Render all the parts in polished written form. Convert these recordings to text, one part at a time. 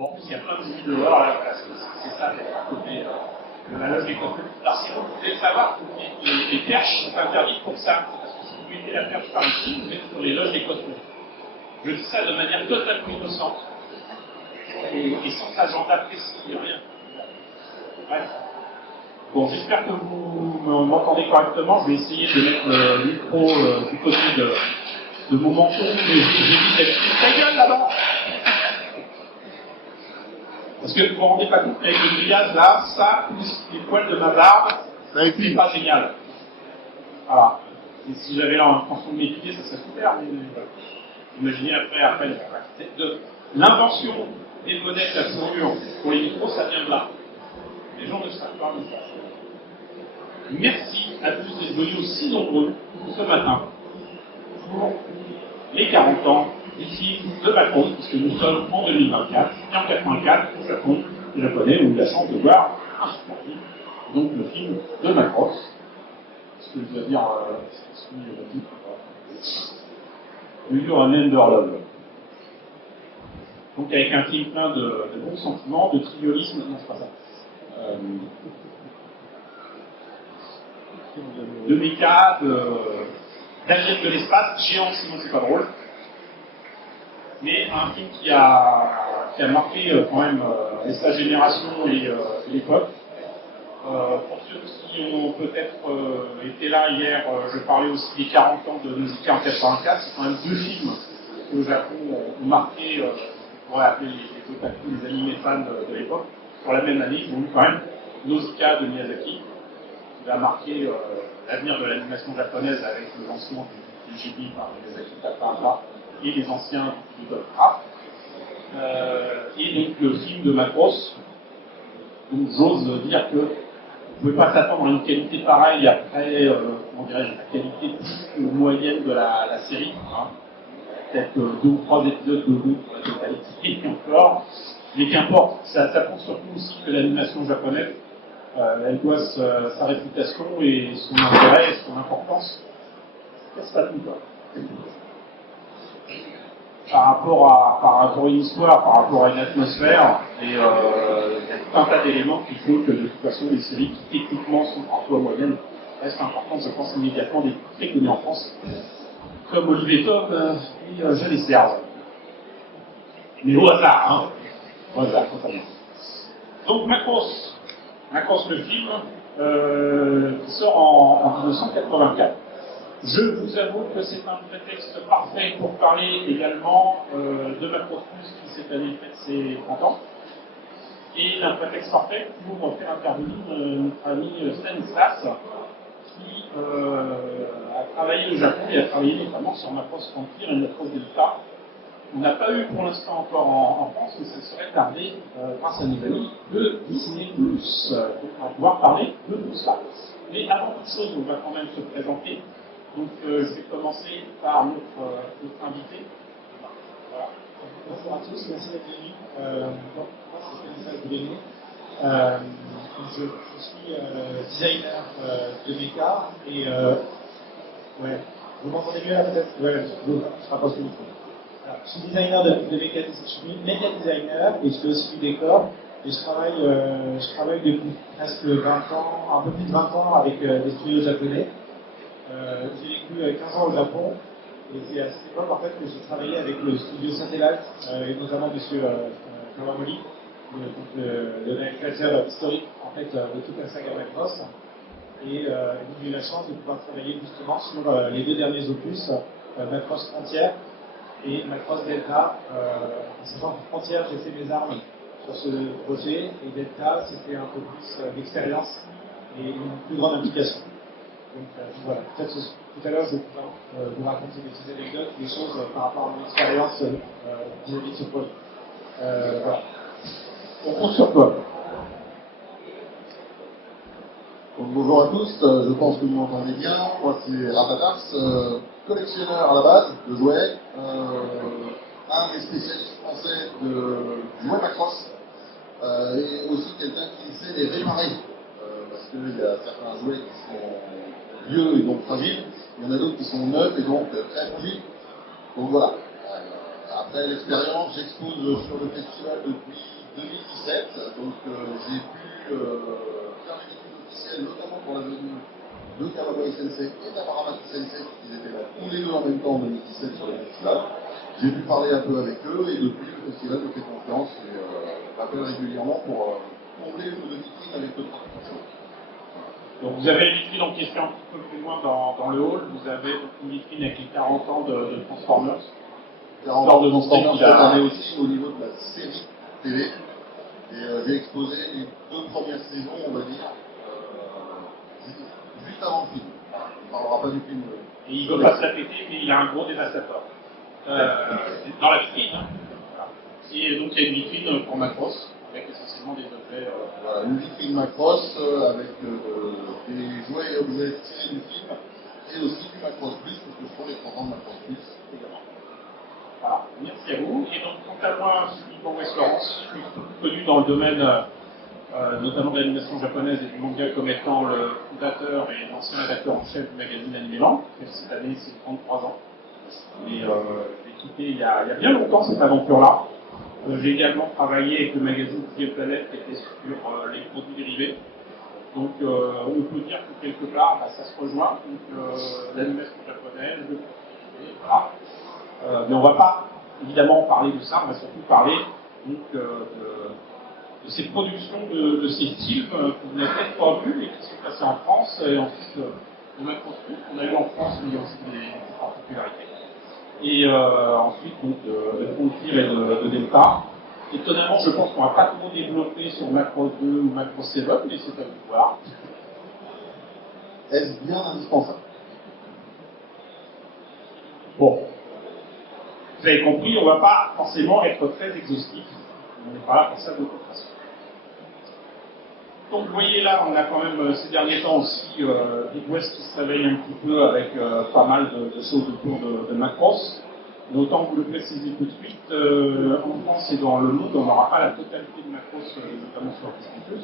Bon, en plus, il y a plein de vues dehors à la place. C'est ça, d'être à côté de la loge des cosmétiques. Alors, si vous voulez savoir, les perches sont interdites pour ça. Parce que si vous mettez la perche par ici, vous êtes sur les loges des cosmétiques. Je dis ça de manière totalement innocente. Et sans agenda précis, rien. Bref. Bon, j'espère que vous m'entendez correctement. Je vais essayer de mettre le micro du côté de mon menton, mais j'évite d'habitude ta gueule là-bas. Parce que vous vous rendez pas compte, avec le grillage là, ça, plus les poils de ma barbe, c'est pas génial. Voilà. Et si j'avais là en tension de mes pieds, ça serait super, mais imaginez après l'invention des modèles à fourrure pour les micros, ça vient de là. Les gens ne savent pas ça. Merci à tous d'être venus aussi nombreux ce matin pour les 40 ans du film de Macross, puisque nous sommes en 2024, et en 84, au Japon, les Japonais ont eu la chance de voir un super film, donc le film de Macross. Ce que je dois dire, You're an Underlove. Donc avec un film plein de bons sentiments, de triolisme, non c'est pas ça. De méca, d'algènes de l'espace, géant sinon c'est pas drôle. Mais un film qui a marqué quand même sa génération et l'époque. Pour ceux qui ont peut-être été là hier, je parlais aussi des 40 ans de Nausicaa en 84. C'est quand même deux films qui au Japon ont marqué, on pourrait appeler les otaku, les animés fans de l'époque. Sur la même année, ils ont eu quand même Nausicaa de Miyazaki, qui va marquer l'avenir de l'animation japonaise avec le lancement du Ghibli par Miyazaki Takahata et les anciens du Dolcraft. Et donc le film de Macross. Donc j'ose dire que vous ne pouvez pas s'attendre à une qualité pareille après, comment dirais-je, la qualité moyenne de la série. Hein. Peut-être 2 ou 3 épisodes de route pour la totalité, et encore. Mais qu'importe, ça prouve surtout aussi que l'animation japonaise, elle doit sa réputation et son intérêt et son importance. Qu'est-ce que ça tout, quoi. Par rapport à une histoire, par rapport à une atmosphère, et il y a tout un tas d'éléments qui font que de toute façon les séries qui techniquement sont parfois moyennes restent importantes, je pense immédiatement des très connus en France, comme Olivier Tom et Je les serve. Mais au hasard, hein. Au hasard, totalement. Donc Macross le film, qui sort en 1984. Je vous avoue que c'est un prétexte parfait pour parler également de Macross Plus qui cette année fête ses 30 ans, et un prétexte parfait pour faire intervenir notre ami Stanislas qui a travaillé au Japon et a travaillé notamment sur Macross Frontier et Macross Delta. On n'a pas eu pour l'instant encore en France, mais ça serait tardé grâce à nos amis de Disney+. Donc on va pouvoir parler de tout cela. Mais avant toute chose, on va quand même se présenter. Donc je vais commencer par notre invité. Voilà. Bonjour à tous, merci d'être venus. Moi c'est Stanislas Bouléné. Je suis designer de méca et ouais, vous m'entendez mieux là peut-être? Ouais, je rapproche le micro. Alors, je suis designer de méca, je suis média designer et je fais aussi du décor. Et je travaille depuis presque 20 ans, un peu plus de 20 ans avec des studios japonais. J'ai vécu 15 ans au Japon et c'est à cette époque en fait que j'ai travaillé avec le studio Satellite et notamment M. Kawamori, le réalisateur historique en fait de toute la saga Macross. Et j'ai eu la chance de pouvoir travailler justement sur les deux derniers opus, Macross Frontier et Macross Delta. En sachant que Frontier, j'ai fait mes armes sur ce projet et Delta, c'était un peu plus d'expérience et une plus grande implication. Donc voilà, peut-être tout à l'heure je vais pouvoir vous raconter des petites anecdotes, des choses par rapport à mon expérience vis-à-vis de ce projet. Voilà. On compte sur toi. Donc, bonjour à tous, je pense que vous m'entendez bien. Moi c'est Ratatars, collectionneur à la base de jouets, un des spécialistes français de jouets Macross, et aussi quelqu'un qui sait les réparer, parce qu'il y a certains jouets qui sont vieux et donc fragiles, il y en a d'autres qui sont neufs et donc très fragiles. Donc voilà, Après l'expérience, j'expose sur le festival depuis 2017, donc j'ai pu faire une étude officielle, notamment pour la venue de Kawaii Sensei et d'Amaramaki Sensei, qui étaient là tous les deux en même temps en 2017 sur le festival. J'ai pu parler un peu avec eux, et depuis le festival me fait confiance et m'appelle régulièrement pour combler le vitrine avec d'autres applications. Donc vous avez une vitrine en question un petit peu plus loin dans le hall, vous avez une vitrine avec les 40 ans de Transformers. 40 ans de Transformers cette année aussi au niveau de la série télé. Et j'ai exposé les 2 premières saisons, on va dire, juste avant le film. On ne parlera pas du film. Et il ne veut pas se la péter, mais il a un gros dévastateur. Dans la vitrine. Hein. Voilà. Et donc il y a une vitrine pour Macross, avec essentiellement des objets. Voilà, une vitrine Macross avec des jouets et objets tirés du film, et aussi du Macross Plus, parce que ce sont les 30 ans de Macross Plus également. Voilà, merci à vous. Et donc, quant à moi, je suis Yvan West-Laurence, je suis connu dans le domaine notamment de l'animation japonaise et du manga comme étant le fondateur et l'ancien rédacteur en chef du magazine Animéland. Cette année, c'est 33 ans. Et j'ai quitté il y a bien longtemps cette aventure-là. J'ai également travaillé avec le magazine Planète qui était sur les produits dérivés. Donc, on peut dire que quelque part, ça se rejoint. Donc, l'animation japonaise, voilà. Mais on ne va pas évidemment parler de ça, on va surtout parler donc, de ces productions de ces films que vous n'avez peut-être pas vus et qui sont passés en France, et ensuite de Macross Plus qu'on a eu en France, mais il y a aussi des particularités. Et ensuite donc de Frontier et de Delta. Étonnamment, je pense qu'on ne va pas trop développer sur Macross 2 ou Macross 7, mais c'est à vous de voir. Est-ce bien indispensable? Bon. Vous avez compris, on ne va pas forcément être très exhaustif. On n'est pas là pour ça de toute façon. Donc vous voyez là, on a quand même ces derniers temps aussi Big West qui se réveille un petit peu avec pas mal de choses autour de Macross. D'autant que vous le précisez tout de suite, en France et dans le monde, on n'aura pas la totalité de Macross, notamment sur Disney+.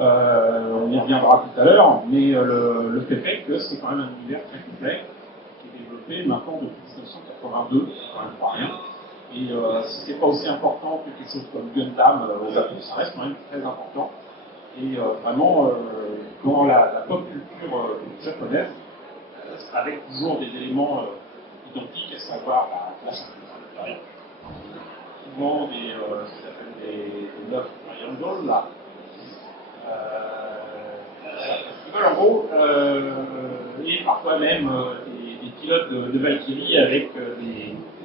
On y reviendra tout à l'heure, mais le fait est que c'est quand même un univers très complet, développé maintenant depuis 1982, c'est quand même pas rien. Et si c'est pas aussi important que quelque chose comme Gundam au Japon, ça reste quand même très important. Et vraiment dans la pop culture japonaise, avec toujours des éléments identiques, à savoir la charcuterie, souvent ce qu'on appelle des love triangles, là. En gros, et parfois même des pilotes de Valkyrie avec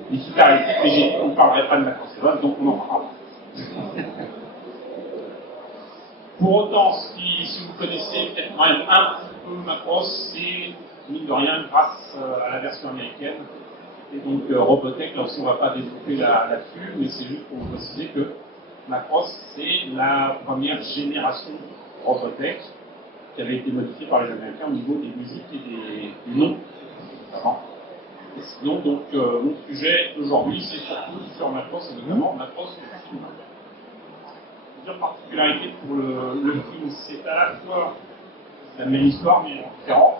des supériorités végétales. On ne parlerait pas de Macross, donc on en parlera. Pour autant, si vous connaissez peut-être quand même un petit peu Macross, c'est mine de rien grâce à la version américaine. Et donc Robotech, là aussi on ne va pas développer là-dessus, mais c'est juste pour vous préciser que Macross, c'est la première génération Robotech qui avait été modifiée par les Américains au niveau des musiques et des noms. Et sinon, donc, mon sujet d'aujourd'hui, c'est surtout sur Macross, et notamment Macross le film. Plusieurs particularités pour le film, c'est à la fois la même histoire, mais en différent.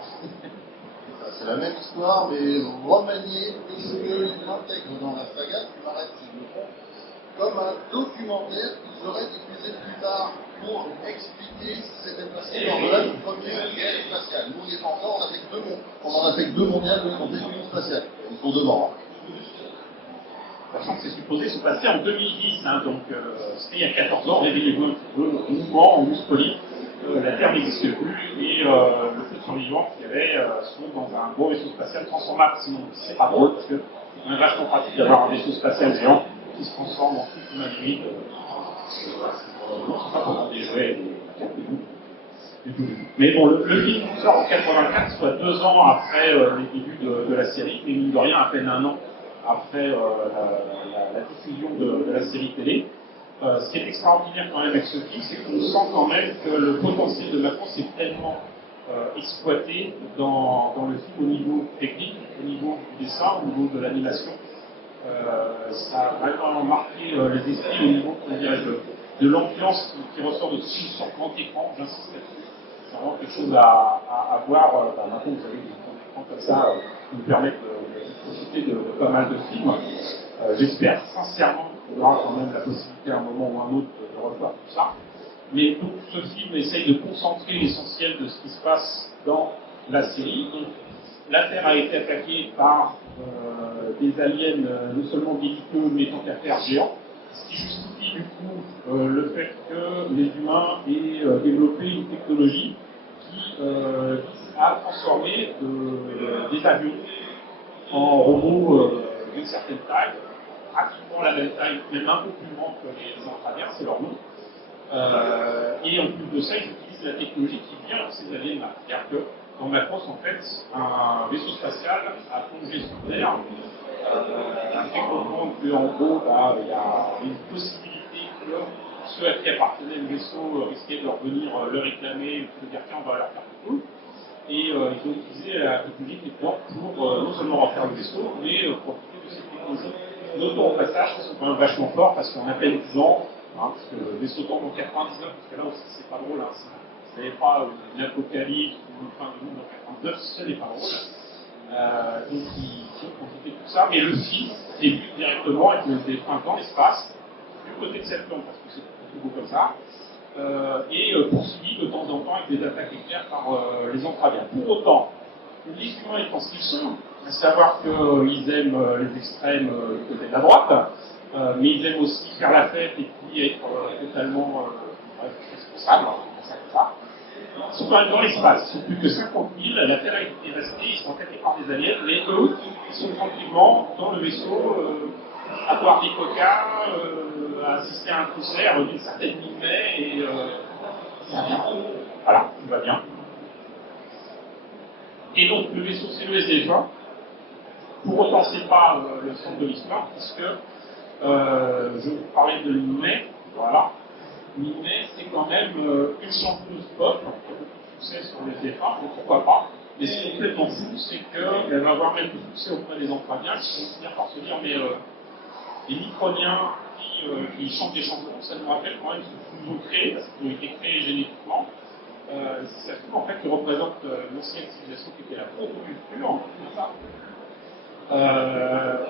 C'est la même histoire, mais remaniée, puisqu'il l'intègre dans la saga, tu m'arrêtes si je me trompe, comme un documentaire qui serait diffusé plus tard pour expliquer ce qui s'était passé lors de la première guerre spatiale. Nous, on n'y est pas encore, on en a fait que 2 mondiales, on fait une spatiale. Ils sont devant. Sachant que c'est supposé se passer en 2010, hein, donc c'était il y a 14 ans, réveillez-vous un petit peu, mouvement, on muscoli, la Terre n'existe plus, et le peu de survivants qu'il y avait sont dans un gros vaisseau spatial transformable. Sinon, c'est pas drôle, parce que c'est quand même vachement pratique d'avoir un vaisseau spatial géant qui se transforme en toute humanoïde. Non, c'est pas vraiment des jouets, mais bon, le film sort en 84, soit 2 ans après les débuts de la série, mais mine de rien, à peine 1 an après la diffusion de la série télé. Ce qui est extraordinaire quand même avec ce film, c'est qu'on sent quand même que le potentiel de Macross est tellement exploité dans le film au niveau technique, au niveau du dessin, au niveau de l'animation. Ça a vraiment marqué les esprits au niveau, comment dirais-je, de l'ambiance qui ressort de ce film sur grand écran, j'insiste là-dessus. C'est vraiment quelque chose à voir. Maintenant, vous avez des grands écrans comme ça qui nous permettent de profiter de pas mal de films. J'espère sincèrement qu'il y aura quand même la possibilité à un moment ou à un autre de revoir tout ça. Mais donc ce film essaye de concentrer l'essentiel de ce qui se passe dans la série. Donc, la Terre a été attaquée par des aliens non seulement belliqueux mais tant qu'à faire géants, ce qui justifie du coup le fait que les humains aient développé une technologie qui a transformé des avions en robots d'une certaine taille, pratiquement la même taille, même un peu plus grand que les Entraviens, c'est leur nom. Et en plus de ça, ils utilisent la technologie qui vient de ces aliens-là. C'est-à-dire que dans Macross, en fait, un vaisseau spatial a plongé sur Terre, a fait comprendre qu'en gros, il y a une possibilité que ceux à qui appartenait le vaisseau risquaient de leur venir le réclamer, de dire tiens, on va leur faire tout. Et ils ont utilisé la technologie qui est pour non seulement refaire le vaisseau, mais profiter de cette technologie. Notons au passage qu'ils sont quand même vachement forts parce qu'en à peine 10 ans, parce que le vaisseau tombe en 99, parce que là aussi c'est pas drôle, ce n'est pas une apocalypse ou une fin du monde en 99, ce n'est pas drôle. Donc ils ont profité de tout ça, mais le film débute directement avec des printemps l'espace, du côté de Septembre, parce que c'est tout beau comme ça. Et poursuivi de temps en temps avec des attaques éclairs par les Entraviens. Pour autant, les humains étant ce qu'ils sont, à savoir qu'ils aiment les extrêmes du côté de la droite, mais ils aiment aussi faire la fête et puis être totalement responsables, comme ça. Ils sont quand même dans l'espace, ils sont plus que 50 000, la Terre est restée, ils sont attaqués par des aliens, mais eux, ils sont tranquillement dans le vaisseau, à boire des coca, à assister à un concert d'une certaine mi-mai, et ça va bien. Voilà, tout va bien. Et donc le vaisseau c'est le SDF1. Pour autant c'est pas le centre de l'histoire, puisque je vous parlais de mi-mai, voilà. Mi-mai c'est quand même une chanteuse pop qui a beaucoup de succès sur le SDF1, donc pourquoi pas. Mais ce qui est complètement fou, c'est qu'elle va avoir même du succès auprès des Entraviens qui vont finir par se dire mais les Microniens qui chantent des chansons, ça nous rappelle quand même ce qu'ils ont créé, parce qu'ils ont été créés génétiquement. Ça se trouve en fait qui représente l'ancienne civilisation qui était la proto-culture,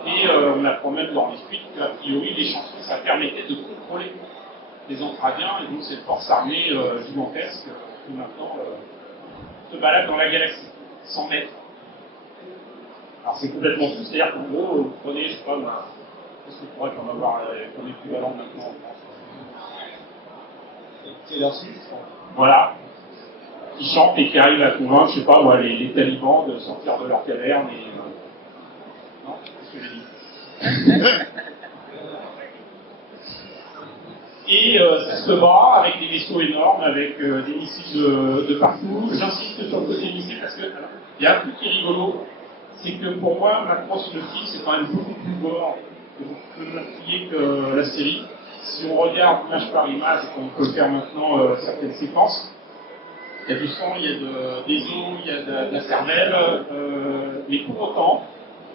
et on apprend même dans les suites qu'a priori les chansons ça permettait de contrôler les Entraviens, et donc cette force armée gigantesque qui maintenant se balade dans la galaxie, 100 mètres. Alors c'est complètement fou, c'est-à-dire qu'en gros, vous prenez, je sais pas, qu'est-ce qu'on pourrait en avoir comme équivalent maintenant en France? C'est leur Swift. Voilà. Qui chantent et qui arrivent à convaincre, je sais pas, moi, les talibans de sortir de leur caverne et... Non, c'est ce que j'ai dit. Et ça se bat avec des vaisseaux énormes, avec des missiles de partout. J'insiste sur le côté missile parce que il y a un truc qui est rigolo, c'est que pour moi, Macross le film, c'est quand même beaucoup plus gore, beaucoup plus meurtrier que la série. Si on regarde image par image, et qu'on peut faire maintenant certaines séquences, il y a du sang, il y a des os, il y a de la cervelle, mais pour autant,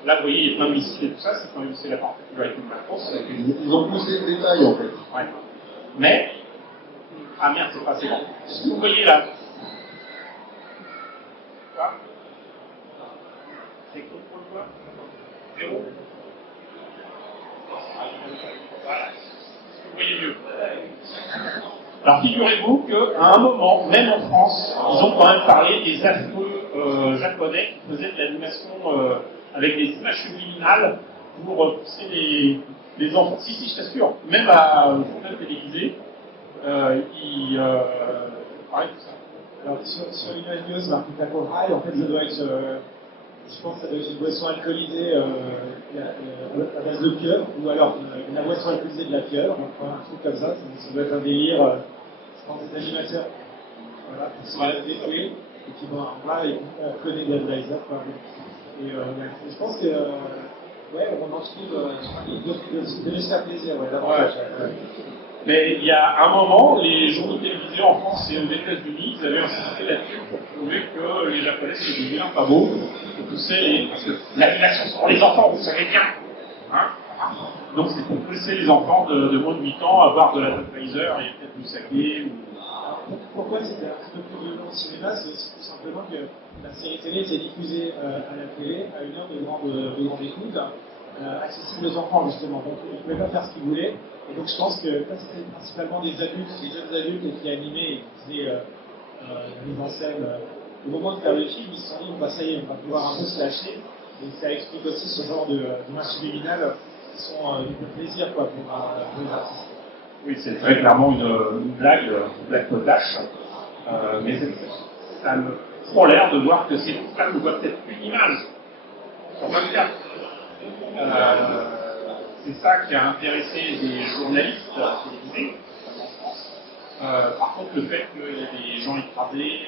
là vous voyez, il y a plein de missiles et tout ça, c'est la particularité de Macross. Ils ont poussé le détail en fait. Ouais. Mais, ah merde, c'est pas assez bon. Ce que vous voyez là, c'est quoi pour le voir? Zéro. Voilà. Est-ce que vous voyez mieux? Alors figurez-vous qu'à un moment, même en France, ils ont quand même parlé des affreux japonais qui faisaient de l'animation avec des images subliminales pour pousser les enfants. Si, je t'assure, même à journal télévisé, ils parlaient de ça. Alors sur l'image news, marqué Taco High, en fait ça doit être, je pense que ça doit être une boisson alcoolisée à base de pieuvre, ou alors la boisson alcoolisée de la pieuvre, un truc comme ça doit être un délire, je pense des animateurs, voilà, qui sont détruits, et qui vont là, on connaît des advisors, et je pense que, ouais, on en trouve, de se faire plaisir, ouais, davantage. Mais il y a un moment, les journaux télévisés en France et aux États-Unis, ils avaient insisté là-dessus pour prouver que les Japonais c'était bien pas beau, que poussaient parce que l'animation sur les enfants, vous savez bien. Hein, donc c'est pour pousser les enfants de moins de 8 ans à boire de la Budweiser et peut-être du saké. Pourquoi c'était un petit peu plus violent au cinéma? C'est aussi tout simplement que la série télé était diffusée à la télé à une heure de grande écoute. accessible aux enfants justement. Donc ils ne pouvaient pas faire ce qu'ils voulaient. Et donc je pense que ça c'était principalement des adultes, des jeunes adultes qui animaient et qui faisaient la mise en scène. Au moment de faire le film, ils se sont dit bah, ça y est, on va pouvoir un peu se lâcher. Et ça explique aussi ce genre d'images subliminales qui sont du plaisir quoi, pour les artistes. Oui, c'est très clairement une blague potache, mais ça me prend l'air de voir que ces femmes ne voient peut-être une image sur 24. C'est ça qui a intéressé les journalistes télévisés. Par contre, le fait qu'il y ait des gens écrasés,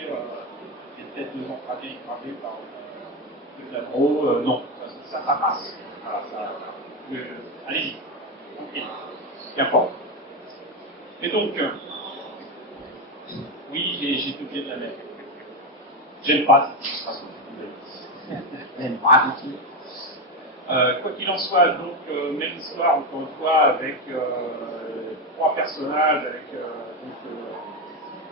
des têtes de gens écrasées par le Labro, non, ça passe. Voilà, allez-y, ok, qu'importe. Et donc, oui, j'ai tout oublié de la mer. J'aime pas. J'aime pas du tout. Quoi qu'il en soit, donc, même histoire, encore une fois, avec 3 personnages, avec donc,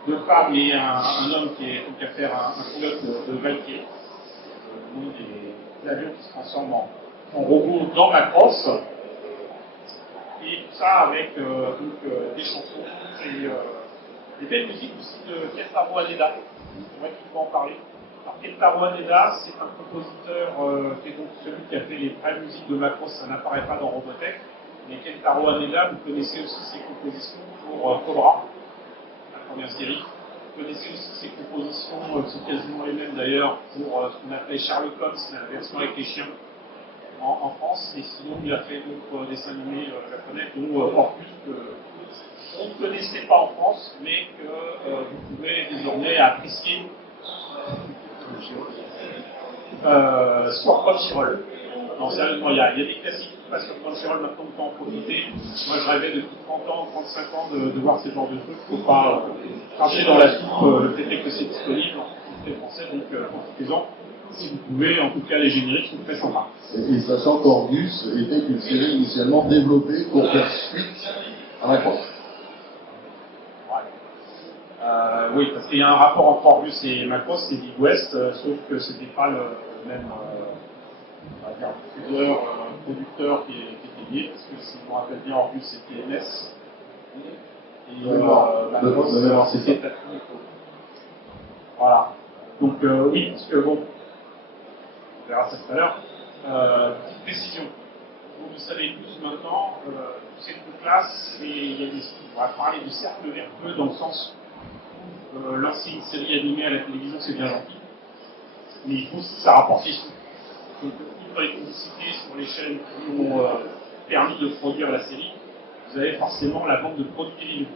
2 femmes et un homme qui est donc à faire un pilote de Valkyrie. Le nom des avions qui se transforment en robots dans Macross. Et tout ça avec des chansons et des belles musiques aussi de Kentaro Haneda. C'est vrai qu'il faut en parler. Alors Kentaro Haneda, c'est un compositeur qui est donc celui qui a fait les vraies musiques de Macross, ça n'apparaît pas dans Robotech. Mais Kentaro Haneda, vous connaissez aussi ses compositions pour Cobra, la première série. Vous connaissez aussi ses compositions, qui sont quasiment les mêmes d'ailleurs, pour ce qu'on appelait Sherlock Holmes, la version avec les chiens. En France, et sinon il a fait d'autres dessins animés japonais, dont Orcus, que on ne connaissait pas en France, mais que vous pouvez désormais apprécier sur Crunchyroll. Non, sérieusement, il y a des classiques qui passent sur Crunchyroll, maintenant on peut en profiter. Moi je rêvais depuis 30 ans, 35 ans de voir ce genre de trucs. Il ne faut pas cracher dans la soupe, le fait est que c'est disponible en français, donc profitez-en. Si vous pouvez, en tout cas les génériques sont très sympas. Et sachant qu'Orgus était une série initialement développée pour faire suite à Macross. Oui, parce qu'il y a un rapport entre Orgus et Macross, c'est Big West, sauf que c'était pas le même producteur qui était lié, parce que si je me rappelle bien, Orgus c'était MS. Et Macross c'était Tatou. Voilà. Donc oui, parce que bon, on verra ça tout à l'heure. Petite précision. Vous savez tous maintenant, cette classe, on va parler du cercle vertueux dans le sens où lancer une série animée à la télévision, c'est bien gentil, mais il faut aussi que ça rapporte des sous. Donc, outre les publicités sur les chaînes qui ont permis de produire la série, vous avez forcément la vente de produits dérivés.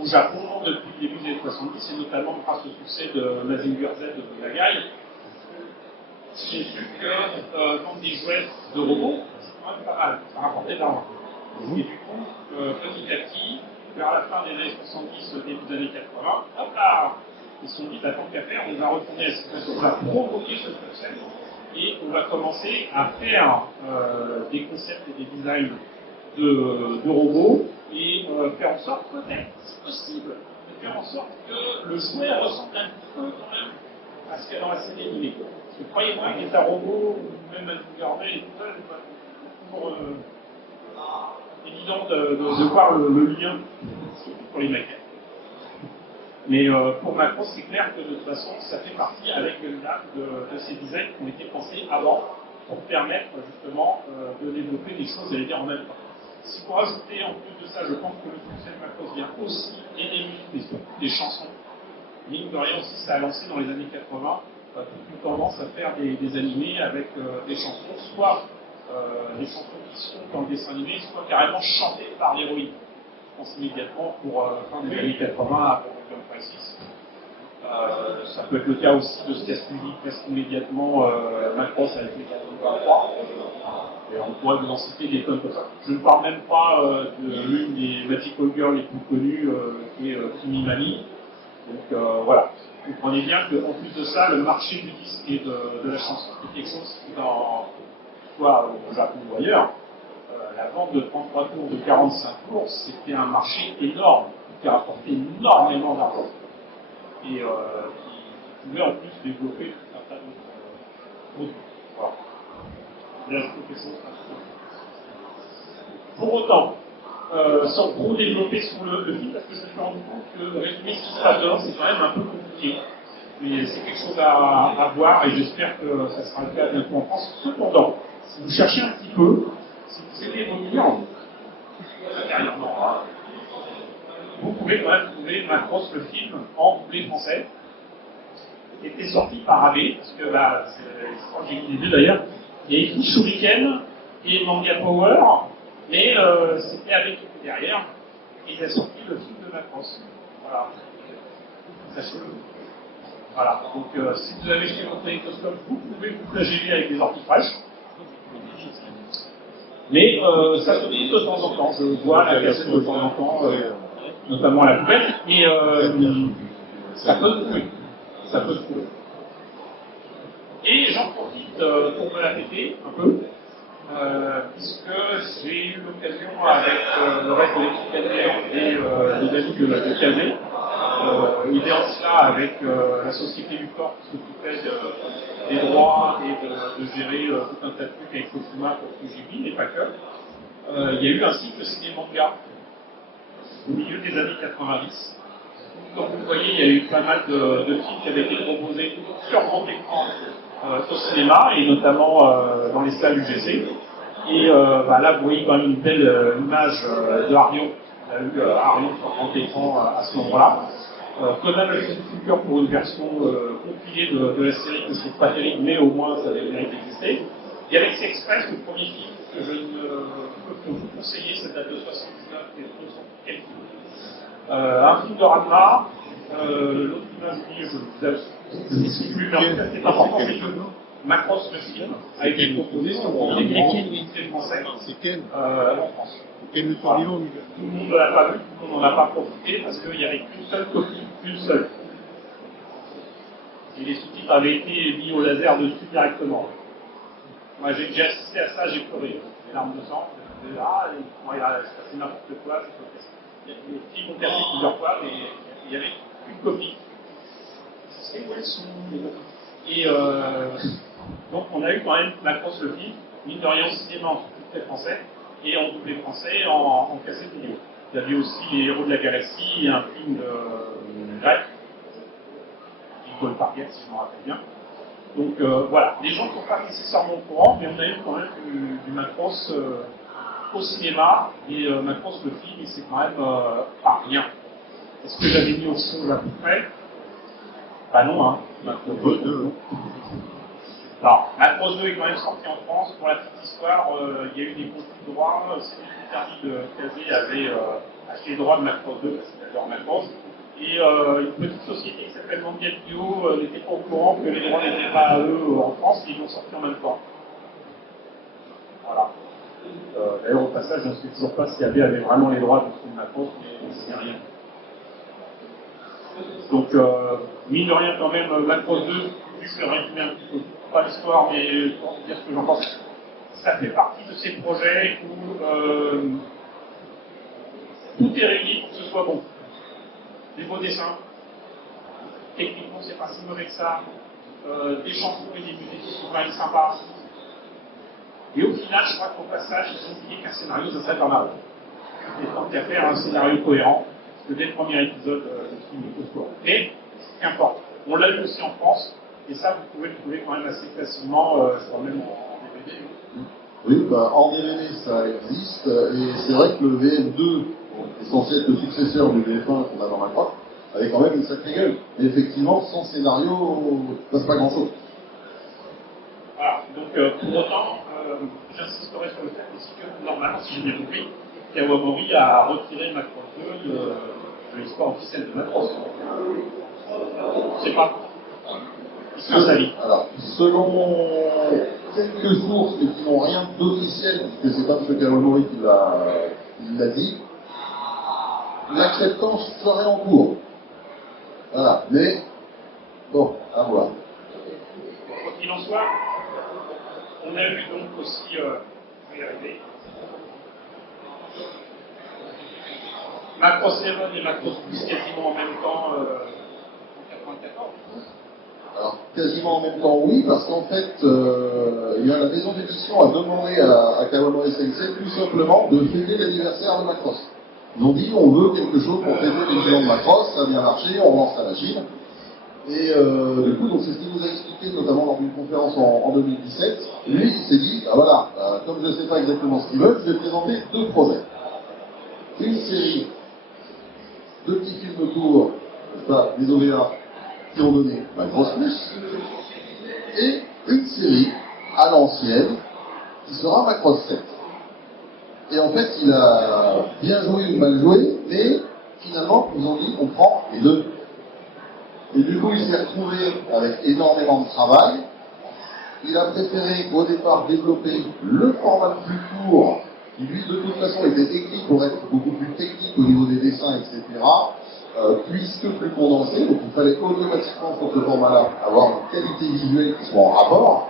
Au Japon, depuis le début des années 70, et notamment grâce au succès de Mazinger Z de Nagai, j'ai vu que vendre des jouets de robots, c'est quand même pas mal, ça rapportait de l'argent. Et du coup, petit à petit, vers la fin des années 70, début des années 80, hop là, ils se sont dit, bah, tant qu'à faire, on va retourner à cette situation, on va provoquer ce succès, et on va commencer à faire des concepts et des designs de robots, et faire en sorte, peut-être, si possible, de faire en sorte que le jouet ressemble un peu quand même à ce qu'il y a dans la série animée. Parce que croyez-moi qu'il est un robot, ou même un gouvernement, et tout ça, c'est pas toujours évident de voir le lien, surtout pour les maquettes. Mais pour Macross, c'est clair que de toute façon, ça fait partie avec Gundam de ces designs qui ont été pensés avant pour permettre justement de développer des choses, j'allais dire, en même temps. Si vous rajoutez en plus de ça, je pense que le succès de Macross vient aussi et des musiques, mais surtout des chansons. Mine de rien aussi, ça a lancé dans les années 80 toute une tendance à faire des animés avec des chansons, soit des chansons qui sont dans le dessin animé, soit carrément chantées par l'héroïne. Je pense immédiatement pour fin des années 80 à Broken Crisis. Ça peut être le cas aussi de ce qui a suivi presque immédiatement Macross avec les 23. Et on pourrait vous en citer des tonnes comme ça. Je ne parle même pas de l'une des Magical Girls les plus connues, qui est Kimi Mani. Donc voilà. Vous comprenez bien qu'en plus de ça, le marché du disque et de la chanson, c'est quelque chose qui, soit au Japon ou ailleurs, la vente de 33 tours, de 45 tours, c'était un marché énorme, qui rapportait énormément d'argent. Et qui pouvait en plus développer tout un tas d'autres produits. Voilà. la profession. Pour autant, sans trop développer sur le film, parce que je me suis rendu compte que résumer ce qui se passe dehors, c'est quand même un peu compliqué. Mais c'est quelque chose à voir et j'espère que ça sera le cas bientôt en France. Cependant, si vous cherchez un petit peu, si vous aimez revenir intérieurement, vous pouvez quand même trouver Macross le film en doublé français, qui était sorti par AB, parce que là, j'ai mis les deux d'ailleurs, il y a écrit Shuriken et Manga Power, mais c'était AB qui était derrière, et il a sorti le film de Macross. Voilà. Sachez-le. Voilà, donc si vous avez jeté votre magnétoscope, vous pouvez vous flageller avec des orties fraîches. Mais ça se dit de temps en temps, je vois la cassette de temps en temps, notamment à la poubelle, mais ça peut se trouver. Ça peut se trouver. Et j'en profite pour me la péter un peu, puisque j'ai eu l'occasion avec le reste de l'équipe et les amis de Kazé, idéant cela avec la société du corps qui s'occupait des droits et de gérer tout un tas de trucs avec Kosuma pour Fujimi, et pas que. Il y a eu un cycle ciné-manga au milieu des années 90. Comme vous le voyez, il y a eu pas mal de films qui avaient été proposés sur grand écran au cinéma, et notamment dans les salles UGC. Et là, vous voyez quand même une belle image de Arion. On a eu Arion sur grand écran à ce moment-là. Conan le Futur pour une version compilée de la série que je trouve pas terrible, mais au moins ça avait le mérite d'exister. Galaxy Express, le premier film que je ne peux que vous conseiller, ça date de 79, et quel film. Un film de Ranma, l'autre image, je ne sais plus, mais en tout cas c'est important, c'est que Macross le film a été proposé sur le film français en France. Voilà. Tout le monde ne l'a pas vu, tout le monde n'en a pas profité parce qu'il n'y avait qu'une seule copie, une seule. Et les sous-titres avaient été mis au laser dessus directement. Moi j'ai déjà assisté à ça, j'ai pleuré. Les larmes de sang, il a passé n'importe quoi. Les films ont cassé plusieurs fois, mais il n'y avait qu'une copie. C'est où elles sont les copies? Et donc on a eu quand même Macross le film, mine de rien au cinéma en sous-titré français, et en doublé français en cassette vidéo. Il y avait aussi Les Héros de la Galaxie et un film de grec, Paul Parguet, si je me rappelle bien. Donc voilà, les gens ne sont pas nécessairement au courant, mais on a eu quand même du Macross au cinéma, et Macross le film, et c'est quand même pas rien. Est-ce que j'avais mis au son à peu près? Bah non, hein. Macross 2. Alors, Macross 2 est quand même sorti en France. Pour la petite histoire, il y a eu des conflits de droits. Celui qui interdit de Kazé avait acheté les droits de Macross 2 parce qu'il adore Macross. Et une petite société qui s'appelle Manga Bio n'était pas au courant que les droits n'étaient pas à eux en France, et ils l'ont sorti en même temps. Voilà. D'ailleurs, au passage, je ne sais toujours pas si AB avait vraiment les droits de ce film Macross, mais c'est rien. Donc, mine de rien, quand même, Macross 2, je vais résumer un petit peu. Pas l'histoire, mais pour dire ce que j'en pense. Ça fait partie de ces projets où tout est réuni pour que ce soit bon. Des beaux dessins, techniquement c'est pas si mauvais que ça, des chansons et des musiques qui sont quand même sympas. Et au final, je crois qu'au passage, ils ont oublié qu'un scénario, ça serait pas mal. Et tant qu'à faire un scénario cohérent, parce que dès le premier épisode, le film est costaud. Mais, qu'importe. On l'a eu aussi en France, et ça, vous pouvez le trouver quand même assez facilement, je crois même en DVD. Oui, en DVD, ça existe, et c'est vrai que le VF2, est censé être le successeur du VF1 qu'on a dans Macross, avait quand même une sacrée gueule. Et effectivement, sans scénario, il ne passe pas grand-chose. Voilà, donc pour autant, j'insisterai sur le fait aussi que, normalement, si j'ai bien compris, Kawamori a retiré Macross 2 de l'histoire officielle de Macross. Je ne sais pas. Alors, selon quelques sources, mais qui n'ont rien d'officiel, puisque c'est pas M. Kawamori qui l'a dit, l'acceptance serait en cours. Voilà, mais bon, à voir. Quoi qu'il en soit, on a eu donc aussi, Macross 7 et Macross Plus quasiment en même temps en 94. Alors, quasiment en même temps, oui, parce qu'en fait, il bien, la maison d'édition a demandé à Kawamori Sensei tout simplement de fêter l'anniversaire de Macross. Ils ont dit on veut quelque chose pour fêter les 10 ans de Macross, ça a bien marché, on lance la machine. Et du coup, donc c'est ce qu'il nous a expliqué notamment lors d'une conférence en 2017. Lui, il s'est dit, comme je ne sais pas exactement ce qu'il veut, je vais présenter deux projets. Une série de petits films courts, des OVA qui ont donné Macross Plus, et une série à l'ancienne qui sera Macross 7. Et en fait, il a bien joué ou mal joué, mais finalement, ils ont dit on prend les deux. Et du coup, il s'est retrouvé avec énormément de travail. Il a préféré au départ développer le format le plus court, qui lui de toute façon était écrit pour être beaucoup plus technique au niveau des dessins, etc. Puisque plus condensé, donc il fallait automatiquement sur ce format-là avoir une qualité visuelle qui soit en rapport.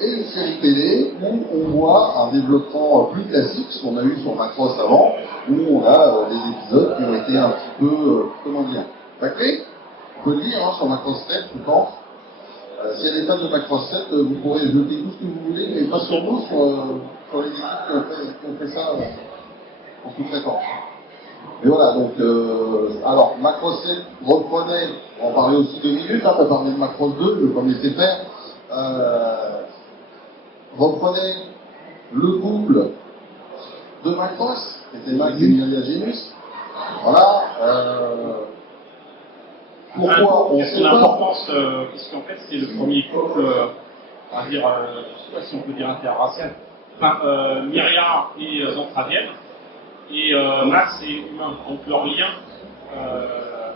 Et une série télé où on voit un développement plus classique, ce qu'on a eu sur Macross avant, où on a des épisodes qui ont été un petit peu, bâclés. On peut le dire, sur Macross 7, je pense. Si elle est fan de Macross 7, vous pourrez jeter tout ce que vous voulez, mais pas sur nous, sur les équipes qui ont fait ça en sous-traitance. Mais voilà, donc, alors, Macross 7 reprenait, on en parlait aussi 2 minutes, t'as parlé de Macross 2, je vais pas me laisser faire, reprenait le couple de Macross, qui était Max et Mireia Genus. Voilà, pourquoi on sait pas. L'importance, puisqu'en fait, c'est le premier couple, on va dire, je sais pas si on peut dire interracial. Enfin, Myria est zantravienne, et Max est humain. Donc leur lien,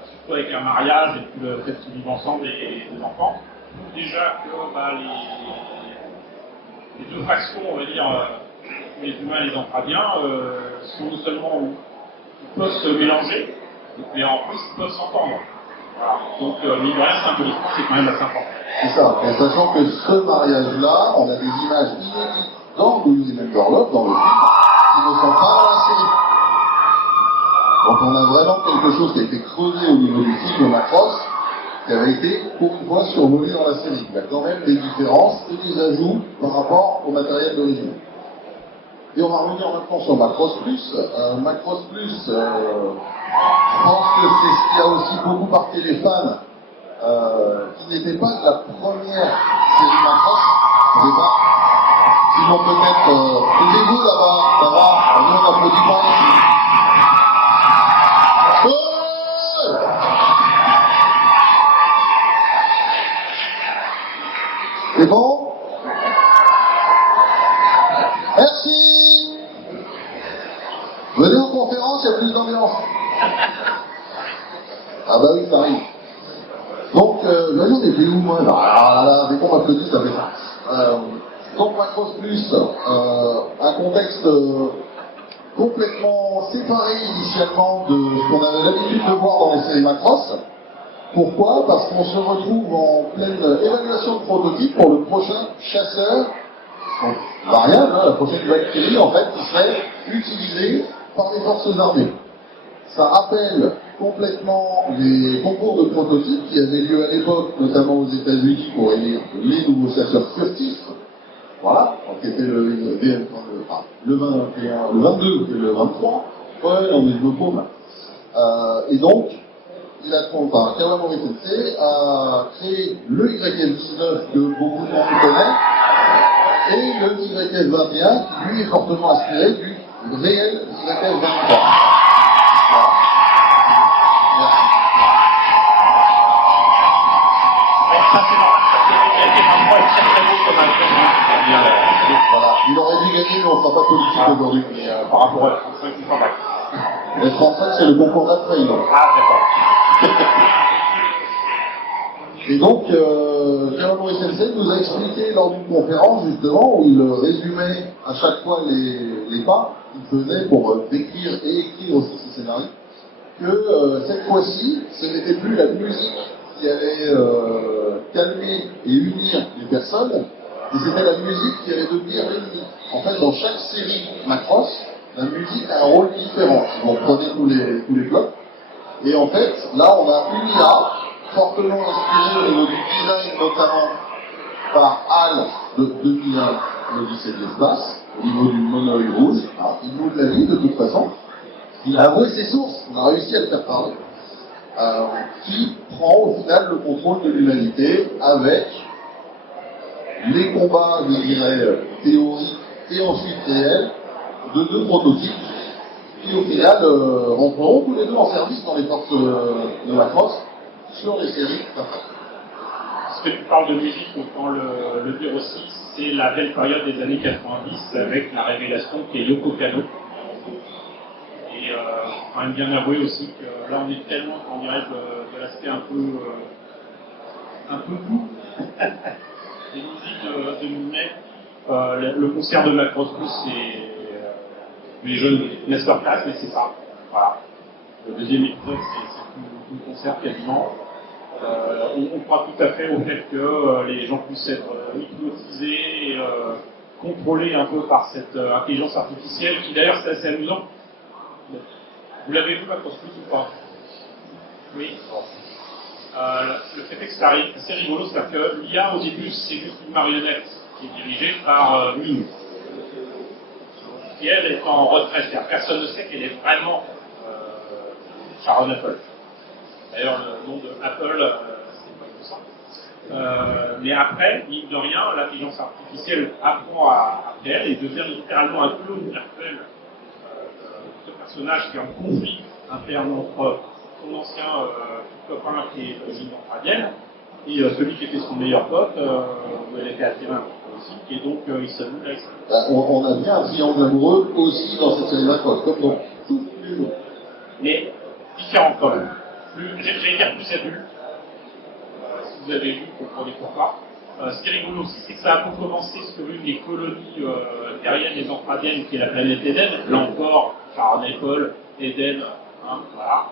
surtout avec un mariage et puis le fait qu'ils vivent ensemble et des enfants, déjà que les deux factions, on va dire, les humains et les zantraviens, sont non seulement ils peuvent se mélanger, mais en plus ils peuvent s'entendre. Voilà. Donc, mine de rien, symboliquement, c'est quand même assez important. C'est ça. Et sachant que ce mariage-là, on a des images inédites dans Do You Remember Love, dans le film, qui ne sont pas dans la série. Donc, on a vraiment quelque chose qui a été creusé au niveau du film de Macross, qui avait été, pour une fois, survolé dans la série. Il y a quand même des différences et des ajouts par rapport au matériel d'origine. Et on va revenir maintenant sur Macross Plus. Macross Plus, je pense que c'est ce qui a aussi beaucoup marqué les fans, qui n'était pas la première série Macross au départ. Sinon peut-être, taisez-vous là-bas, ça va, nous on n'applaudit pas ici. C'est bon? Merci. Venez en conférence, il y a plus d'ambiance. Ah bah oui, ça arrive. Donc, là j'en ai fait où moi? Dès qu'on m'applaudit, ça fait ça. Donc Macross Plus, un contexte complètement séparé initialement de ce qu'on avait l'habitude de voir dans les séries Macross. Pourquoi? Parce qu'on se retrouve en pleine évaluation de prototype pour le prochain chasseur, donc variable, la prochaine bactérie en fait, qui serait utilisée par les forces armées. Ça rappelle complètement les concours de prototypes qui avaient lieu à l'époque, notamment aux États-Unis, pour élire les nouveaux chasseurs furtifs. Voilà, qui était le 21, le 22 et le 23. Ouais, non mais je me paume. Et donc, Kawamori Sensei a créé le YF-19 que beaucoup de monde connaît, et le YF-21 qui lui est fortement inspiré du réel YF-23. Voilà. Merci. Ça, c'est normal, parce que le YF-23 est très très beau comme un. Voilà. Il aurait dû gagner, mais on ne fera pas politique aujourd'hui. Mais par rapport à 35 ou 35. Le 35, c'est le concours d'après, non? Ah, d'accord. Et donc, Kawamori Sensei nous a expliqué lors d'une conférence, justement, où il résumait à chaque fois les pas qu'il faisait pour décrire et écrire aussi ses scénarios, que cette fois-ci, ce n'était plus la musique qui allait calmer et unir les personnes, mais c'était la musique qui allait devenir l'ennemi. En fait, dans chaque série Macross, la musique a un rôle différent. On prenait tous les blocs. Et en fait, là, on a une IA fortement inspirée au niveau du design, notamment par HAL de 2001, l'Odyssée de l'espace, au niveau du monoïde rouge. Alors, il vaut de la vie de toute façon. Il a avoué ses sources, on a réussi à le faire parler. Qui prend au final le contrôle de l'humanité avec les combats, je dirais, théoriques et ensuite réels de deux prototypes qui au final rentreront tous les deux en service dans les forces de la France sur les séries. Ce que tu parles de musique, autant le dire aussi, c'est la belle période des années 90 avec la révélation qui est Yoko Kanno. Et il faut quand même bien avouer aussi que là on est tellement, on dirait, de l'aspect un peu doux des musiques de Minet. Le concert de Macroscos, c'est les jeunes masterclass, mais c'est ça. Voilà. Le deuxième épisode, c'est tout le concert quasiment. On croit tout à fait au fait que les gens puissent être hypnotisés et contrôlés un peu par cette intelligence artificielle qui d'ailleurs c'est assez amusant. Vous l'avez vu Macroscos ou pas? Oui. Le fait est que c'est assez rigolo, c'est-à-dire que l'IA au début c'est juste une marionnette qui est dirigée par Ming. Et elle est en retraite, car personne ne sait qu'elle est vraiment Sharon Apple. D'ailleurs, le nom de Apple, c'est pas tout ça. Mais après, mine de rien, l'intelligence artificielle apprend après elle et devient littéralement un clone virtuel de ce personnage qui est en conflit interne entre son ancien copain qui est d'origine australienne et celui qui était son meilleur pote, où elle était attirée un peu aussi, et donc il s'amuse avec ça. On a bien un triangle amoureux aussi dans cette série Macross, comme dans tous les autres. Mais différent quand même. J'allais dire plus adulte. Si vous avez vu, vous comprenez pourquoi. Ce qui est rigolo aussi, c'est que ça a commencé sur une des colonies terriennes et anthraciennes qui est la planète Eden. Là encore, Sharon Apple, Eden, hein, voilà.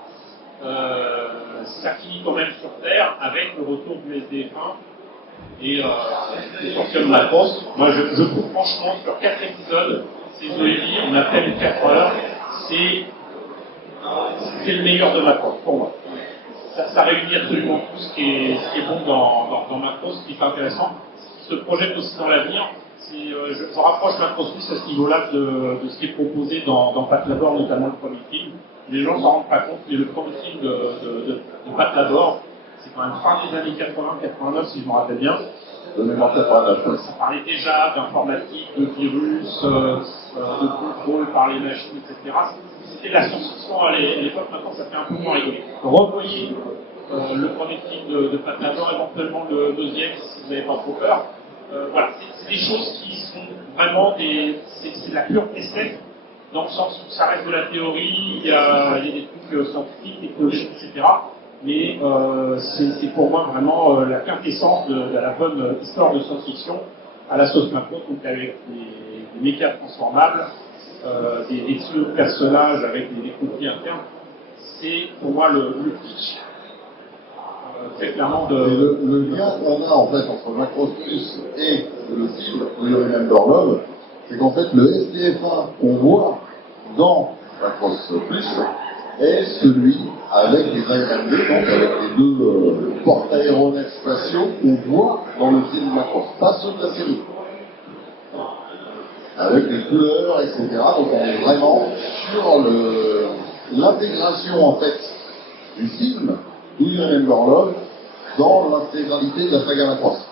Ça finit quand même sur Terre avec le retour du SDF1 et sur Macross. Moi, je trouve franchement, sur 4 épisodes, c'est Zoélie, on a fait les 4 heures, c'est le meilleur de Macross pour moi. Ça réunit absolument tout ce qui est bon dans Macross, ce qui est intéressant, ce qui se projette aussi dans l'avenir. Je rapproche Macross Plus à ce niveau-là de ce qui est proposé dans Pat Labor, notamment le premier film. Les gens ne s'en rendent pas compte, mais le premier film de Pat Labor, c'est quand même fin des années 80-89, si je me rappelle bien. De mémoire 89. Ça parlait déjà d'informatique, de virus, de contrôle par les machines, etc. C'était de la science-fiction à l'époque, maintenant ça fait un peu moins rigoler. Revoyez le premier film de Pat Labor, éventuellement le deuxième, si vous n'avez pas trop peur. Voilà, c'est des choses qui sont vraiment c'est de la pure SF, dans le sens où ça reste de la théorie, il y a des trucs scientifiques, technologiques, etc. Mais c'est pour moi vraiment la quintessence de la bonne histoire de science-fiction à la sauce Macross, donc avec des mécas transformables, des personnages avec des conflits internes. C'est pour moi le pitch très clairement le lien qu'on a en fait entre Macross Plus et le film We Remember Love, c'est qu'en fait le SDF1 qu'on voit dans Macross Plus est celui avec les ARMD, donc avec les deux porte-aéronefs spatiaux qu'on voit dans le film Macross, pas ceux de la série. Avec les couleurs, etc. Donc on est vraiment sur l'intégration en fait du film Do You Remember Love dans l'intégralité de la saga Macross.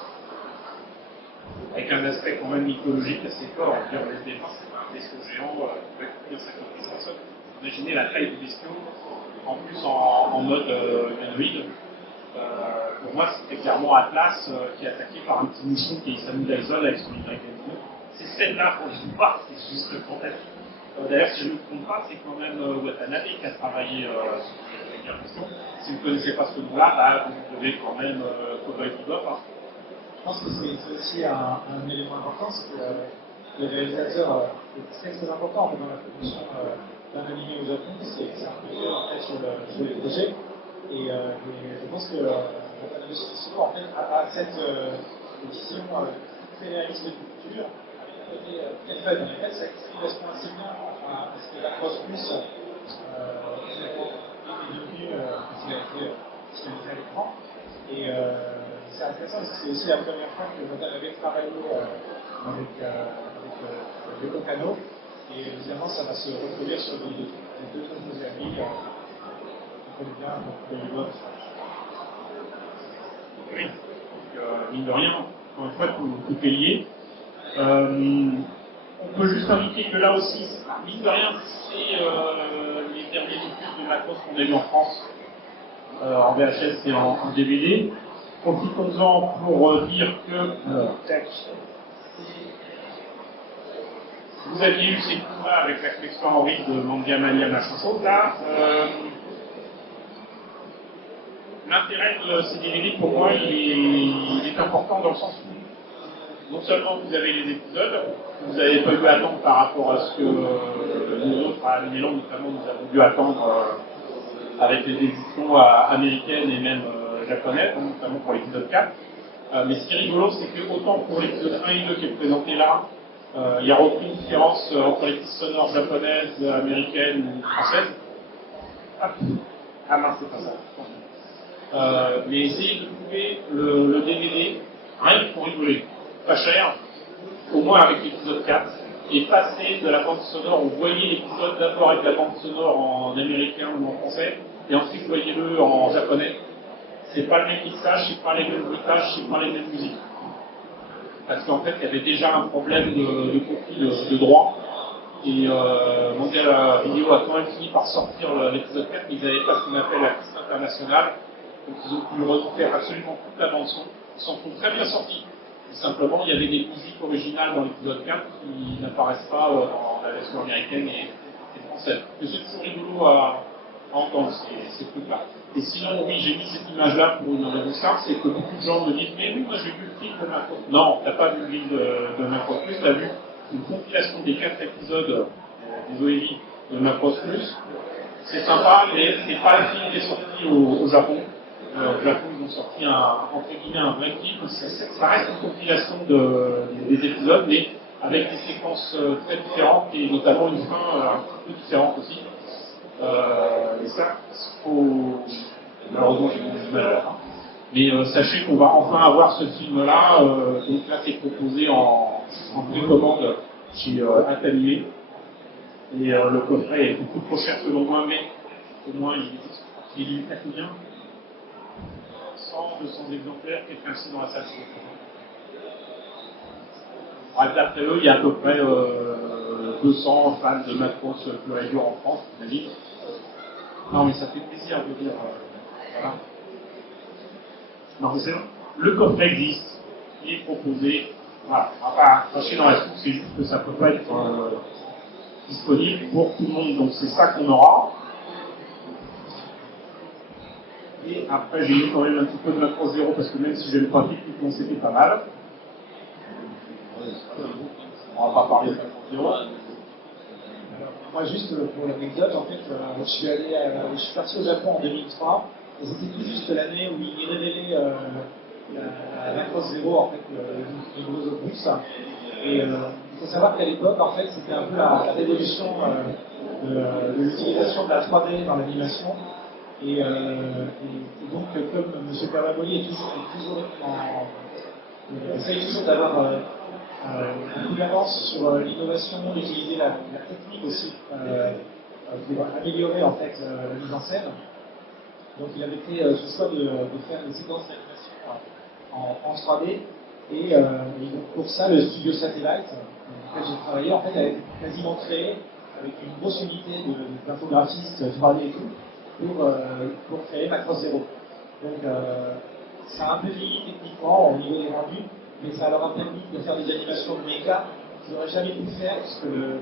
Avec un aspect quand même mythologique assez fort. Le SDF1, c'est pas un vaisseau géant qui peut contenir 50 personnes. Imaginez la taille du vaisseau, en plus en mode humanoïde. Pour moi, c'était clairement Atlas qui est attaqué par un petit mouchon qui est Samu Dyson avec son Y. Ces scènes-là, quand je vous parle, c'est juste fantastique. D'ailleurs, si je ne me trompe pas, c'est quand même Watanabe qui a travaillé sur la question. Si vous ne connaissez pas ce nom-là, bah, vous devez quand même Cowboy Bebop. Hein. Je pense que c'est aussi un élément important, c'est que le réalisateur est très important en fait, dans la production d'un animé au Japon, c'est impliqué en fait sur le projet. Et je pense que Watanabe Shinichiro en fait a cette vision très réaliste du futur, avec un côté très fun. En fait, ça correspond assez bien à ce que Macross Plus est devenu, ce qu'il a été à l'écran. Et c'est intéressant parce que c'est aussi la première fois que Modal avait travaillé avec Lego Cano. Et évidemment, ça va se reproduire sur les deux autres amis. On connaît bien le Lego. Oui, mine de rien, encore une fois, tout est lié. On peut juste indiquer que là aussi, mine de rien, c'est les derniers opus de Macross qu'on a eu en France, en VHS et en DVD. Profitons-en pour dire que vous aviez eu ces coups-là avec la collection Henri de Manga Mania machin chose là. L'intérêt de ces DVD, pour moi, il est important dans le sens où non seulement vous avez les épisodes, vous n'avez pas dû attendre par rapport à ce que nous autres, à Milan notamment, nous avons dû attendre avec les éditions américaines et même japonaises, notamment pour l'épisode 4. Mais ce qui est rigolo, c'est que autant pour l'épisode 1 et 2 qui est présenté là, il y a repris une différence entre les pistes sonores japonaises, américaines ou françaises. Ah mince, c'est pas ça. Mais essayez de trouver le DVD, rien que pour rigoler, pas cher, au moins avec l'épisode 4, et passer de la bande sonore, vous voyez l'épisode d'abord avec la bande sonore en américain ou en français, et ensuite voyez-le en japonais. C'est pas le même mixage, c'est pas les mêmes bruitages, c'est pas les mêmes musiques. Parce qu'en fait, il y avait déjà un problème de conflit de droit. Et Manga Vidéo a quand même fini par sortir l'épisode 4, mais ils n'avaient pas ce qu'on appelle la piste internationale. Donc ils ont pu refaire absolument toute la bande-son. Ils s'en sont très bien sortis. Et simplement, il y avait des musiques originales dans l'épisode 4 qui n'apparaissent pas dans la version américaine et française. Mais c'est toujours rigolo à entendre ces trucs-là. Et sinon, oui, j'ai mis cette image-là pour une raison simple, c'est que beaucoup de gens me disent « Mais oui, moi j'ai vu le film de Macross ». Non, t'as pas vu le film de Macross Plus, t'as vu une compilation des 4 épisodes des OEV de Macross Plus. C'est sympa, mais c'est pas le film qui est sorti au Japon. Au Japon, ils ont sorti entre guillemets un vrai film. Ça reste une compilation des épisodes, mais avec des séquences très différentes et notamment une fin un petit peu différente aussi. Et ça, faut... malheureusement j'ai beaucoup de mal à la fin. Mais sachez qu'on va enfin avoir ce film-là, donc là c'est proposé en précommande chez Atelier. Et le coffret est beaucoup trop cher selon moi, mais au moins il est limité à combien 100, 200 exemplaires, quelqu'un ici dans la salle. D'après eux, il y a à peu près 200 fans de Macross Pure en France, j'imagine. Non, mais ça fait plaisir de dire. Voilà. Non, mais c'est vrai. Le coffret existe, il est proposé. Voilà. On va pas cracher dans la soupe, c'est juste que ça ne peut pas être disponible pour tout le monde. Donc c'est ça qu'on aura. Et après, j'ai mis quand même un petit peu de Macross 0 parce que même si j'aime pas techniquement, c'était pas mal. On va pas parler de Macross 0. Moi, juste pour l'anecdote, en fait, je suis parti au Japon en 2003, et c'était tout juste l'année où il révélait la Macross Zero, en fait, les gros opus. Et il faut savoir qu'à l'époque, en fait, c'était un peu la révolution de l'utilisation de la 3D dans l'animation. Et donc, comme M. Kawamori essaye toujours d'avoir beaucoup d'avance sur l'innovation, d'utiliser la technique aussi pour améliorer en fait la mise en scène. Donc il avait fait ce choix de faire des séquences d'animation en 3D et donc pour ça le studio Satellite dans lequel j'ai travaillé en fait a été quasiment créé avec une grosse unité d'infographistes 3D et tout pour créer Macross Zero. Donc ça a un peu vieilli techniquement au niveau des rendus, mais ça leur a permis de faire des animations de méca qu'ils n'auraient jamais pu faire, parce que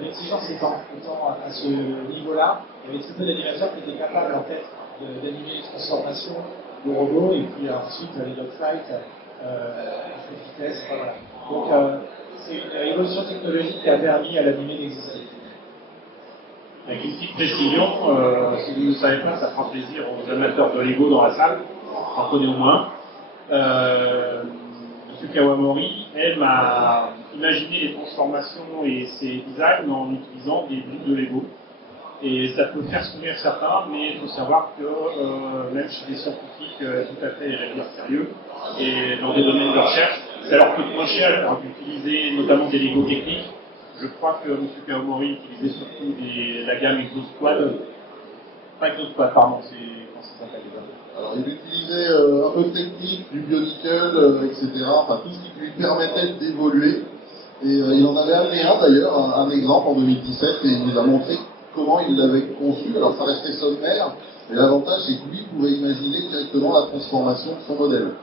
l'exigence étant à ce niveau-là, il y avait très peu d'animateurs qui étaient capables en fait d'animer les transformations de robots, et puis ensuite les dogfights à toute vitesse, enfin, voilà. Donc c'est une évolution technologique qui a permis à l'animé d'exister. Avec une petite précision, si vous ne savez pas, ça fera plaisir aux amateurs de Lego dans la salle, j'en connais au moins. M. Kawamori aime à imaginer les transformations et ses designs en utilisant des briques de Lego. Et ça peut faire sourire certains, mais il faut savoir que même chez des scientifiques tout à fait, j'allais dire, sérieux, et dans des domaines de recherche, ça leur coûte moins cher d'utiliser notamment des Lego techniques. Je crois que M. Kawamori utilisait surtout la gamme Exosquad. Pas Exosquad, pardon, c'est comment ça s'appelle déjà. Alors, il utilisait un peu de technique, du bionicle, etc. Enfin, tout ce qui lui permettait d'évoluer. Et il en avait amené un d'ailleurs, un exemple en 2017, et il nous a montré comment il l'avait conçu. Alors, ça restait sommaire, mais l'avantage, c'est que lui pouvait imaginer directement la transformation de son modèle.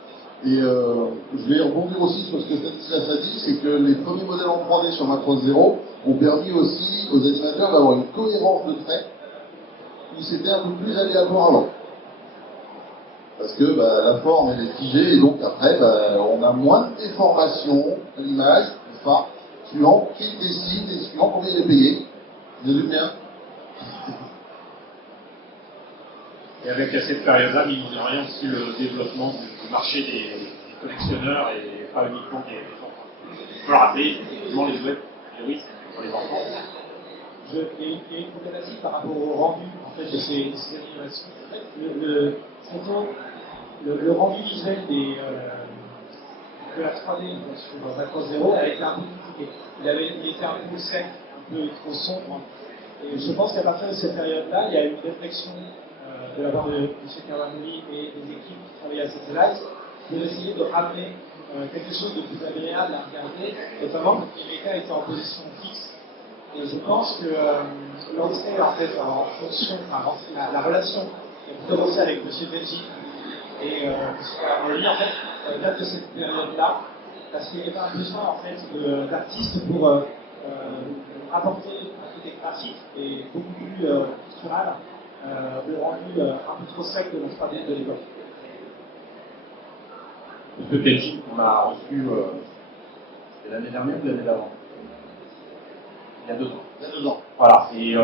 Et je vais rebondir aussi sur ce que Stanislas a dit, c'est que les premiers modèles en 3D sur Macross Zero ont permis aussi aux animateurs d'avoir une cohérence de traits où c'était un peu plus aléatoire avant. Parce que la forme elle est figée et donc après on a moins de déformation à l'image, n'est-ce pas, suivant qui décide et suivant combien il est payé. Vous avez bien. Et avec cette période-là, mine de rien, aussi le développement du marché des collectionneurs et pas uniquement des enfants. Il faut le rappeler, effectivement, les jouets, oui, c'est pour les enfants. Il y a une problématique par rapport au rendu en fait, de ces animations. En fait, le rendu visuel de la 3D sur Macross Zero a été un peu critiqué. Il était un peu sec, un peu trop sombre. Et je pense qu'à partir de cette période-là, il y a eu une réflexion de la part de M. Kawamori et des équipes qui travaillaient à Satellite pour essayer de ramener quelque chose de plus agréable à regarder, notamment parce que les mecha étaient en position fixe. Et je pense que l'entrée en fait en fonction, la relation qui a commencé avec M. Benji et M. Kawamori en fait date de cette période-là, parce qu'il n'y avait pas un besoin en fait d'artistes pour apporter un côté graphique et beaucoup plus structural au rendu un peu trop sec de la 3D de l'époque. Le Benji qu'on a reçu c'était l'année dernière ou l'année d'avant? Il y a 2 ans. Il y a 2 ans. Voilà, et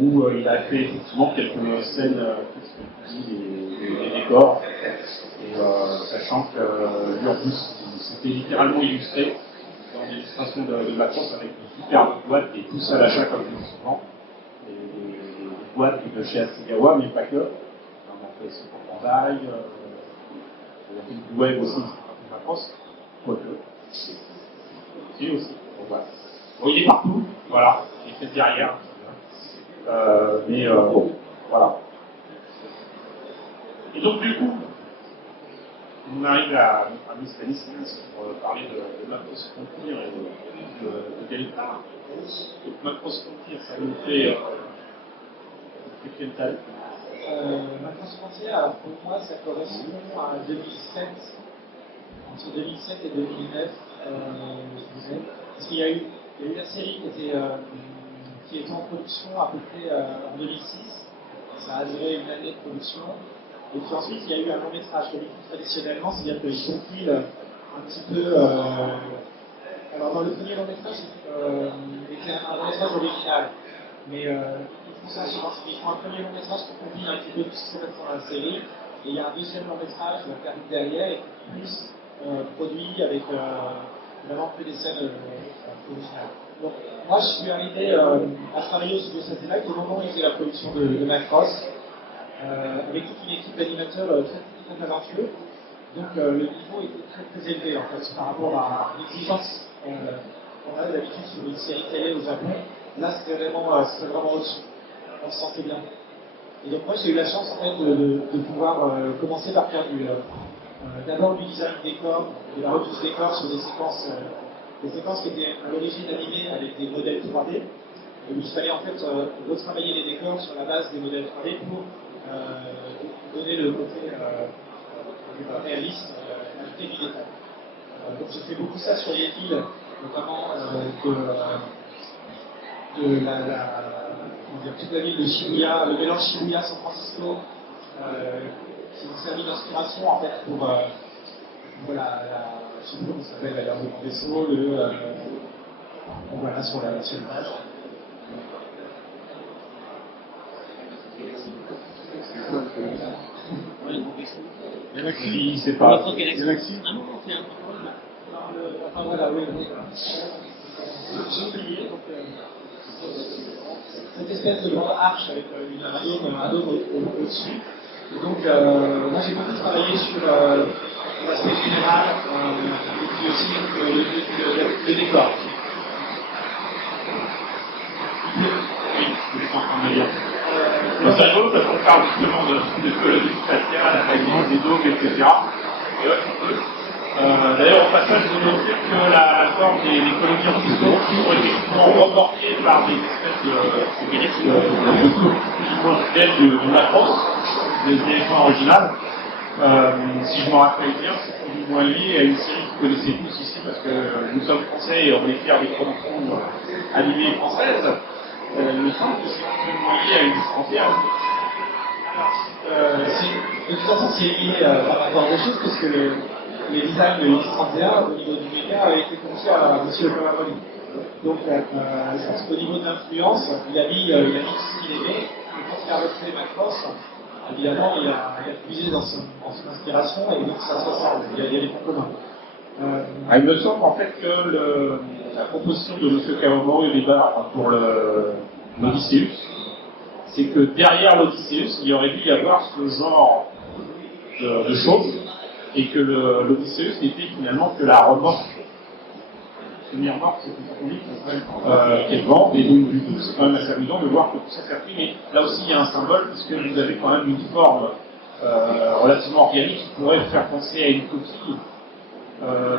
où il a fait effectivement quelques scènes, des décors, et sachant que lui en plus c'était littéralement illustré dans des illustrations de Macross avec une superbe boîte et tout ça à l'achat comme je dis souvent, des boîtes de chez Hasegawa, mais pas que. On a fait ce pour Bandai, on a fait du web aussi, c'est pas Macross, quoique. Si aussi, donc voilà. Bon, il est partout, voilà, il est fait derrière. Mais bon, voilà. Et donc du coup, on arrive à notre ami Stanislas pour parler de Macross Frontier et de Delta. Donc Macross Frontier, ça nous fait quelle taille? Macross Frontier, alors pour moi, ça correspond à 2007, entre 2007 et 2009, je disais. Parce qu'il y a eu la série qui était en production à peu près en 2006. Ça a duré une année de production. Et puis ensuite, il y a eu un long métrage comme traditionnellement, c'est-à-dire qu'ils compilent un petit peu. Alors, dans le premier long métrage, c'était un long métrage original. Mais ils font ça souvent. Ils font un premier long métrage qui compile un petit peu tout ce qui s'est passé dans la série. Et il y a un deuxième long métrage qui arrive derrière et qui plus produit avec vraiment que des scènes originales. Donc, moi, je suis arrivé à travailler au studio Satellite au moment où il y avait la production de Macross. Avec toute une équipe d'animateurs très talentueux. Donc le niveau était très élevé en fait par rapport à l'exigence qu'on a d'habitude sur une série télé au Japon. Là c'était vraiment au-dessus. On se sentait bien. Et donc moi j'ai eu la chance en fait de pouvoir commencer par faire d'abord du design décor, de la retouche décor sur des séquences qui étaient à l'origine animées avec des modèles 3D. Et où il fallait en fait retravailler les décors sur la base des modèles 3D pour donner le côté réaliste, ajouter du détail. Donc j'ai fait beaucoup ça sur les villes, notamment toute la ville de Shibuya, le mélange Shibuya-San Francisco, qui m'a servi d'inspiration en fait pour je sais plus comment ça s'appelle d'ailleurs, le vaisseau, voilà sur l'image. Galaxy, c'est pas. Galaxy. Enfin voilà, oui. J'ai oublié, donc. cette espèce de grande arche avec un dôme au-dessus. Et donc, moi j'ai beaucoup travaillé sur l'aspect général et puis aussi le décor. Oui, je suis en train de dire. C'est rigolo parce qu'on parle justement de colonie spatiale avec des dômes, etc. Et ouais, on peut. D'ailleurs, au passage, je vous noter que la forme des colonies en cristaux sont effectivement remorquées par des espèces de du Macross, des éléments originales. Si je m'en rappelle bien, c'est plus ou moins lié à une série que vous connaissez tous ici, parce que nous sommes français et on est fiers des productions animées françaises. Il me semble que c'est plus ou moins lié à une frontière. De toute façon, c'est lié par rapport à des choses, parce que les designs de X31 au niveau du méca a été confié à M. Kawamori. Donc, je pense qu'au niveau de l'influence, il a mis tout ce qu'il aimait, et quand il a refait Macross, évidemment, il a puisé dans son inspiration, et donc ça se ressemble, il y a des points communs. Il me semble en fait que la proposition de M. Kawamori au départ pour l'Odysseus, c'est que derrière l'Odysseus, il y aurait dû y avoir ce genre de choses, et que l'Odysseus n'était finalement que la remorque, semi-remorque, c'est ce qu'on dit, qu'elle vend, et donc du coup c'est quand même assez amusant de voir que tout ça s'est pris, mais là aussi il y a un symbole, puisque vous avez quand même une forme relativement organique qui pourrait faire penser à une coquille,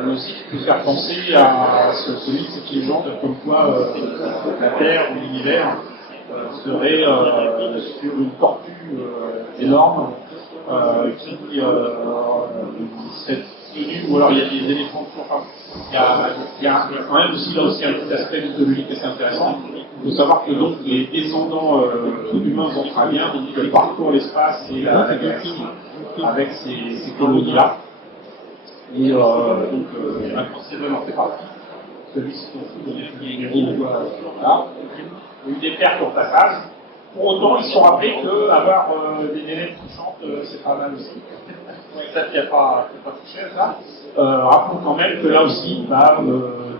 mais aussi qui peut faire penser à celui de cette légende comme quoi la Terre ou l'univers serait sur une tortue énorme qui serait tenue, ou alors il y a des éléphants de enfin, il y a quand même aussi là aussi un petit aspect mythologique assez intéressant. Il faut savoir que donc les descendants humains australiens ils parcourent l'espace et la galaxie avec ces colonies-là. Et donc, maintenant c'est vraiment fait partie. Celui-ci de numéro là. Il y a eu des pertes au passage. Pour autant, ils se sont rappelés qu'avoir des élèves qui chantent, c'est pas mal aussi. Ça, qui n'a pas touché à ça. Rappelons quand même que là aussi,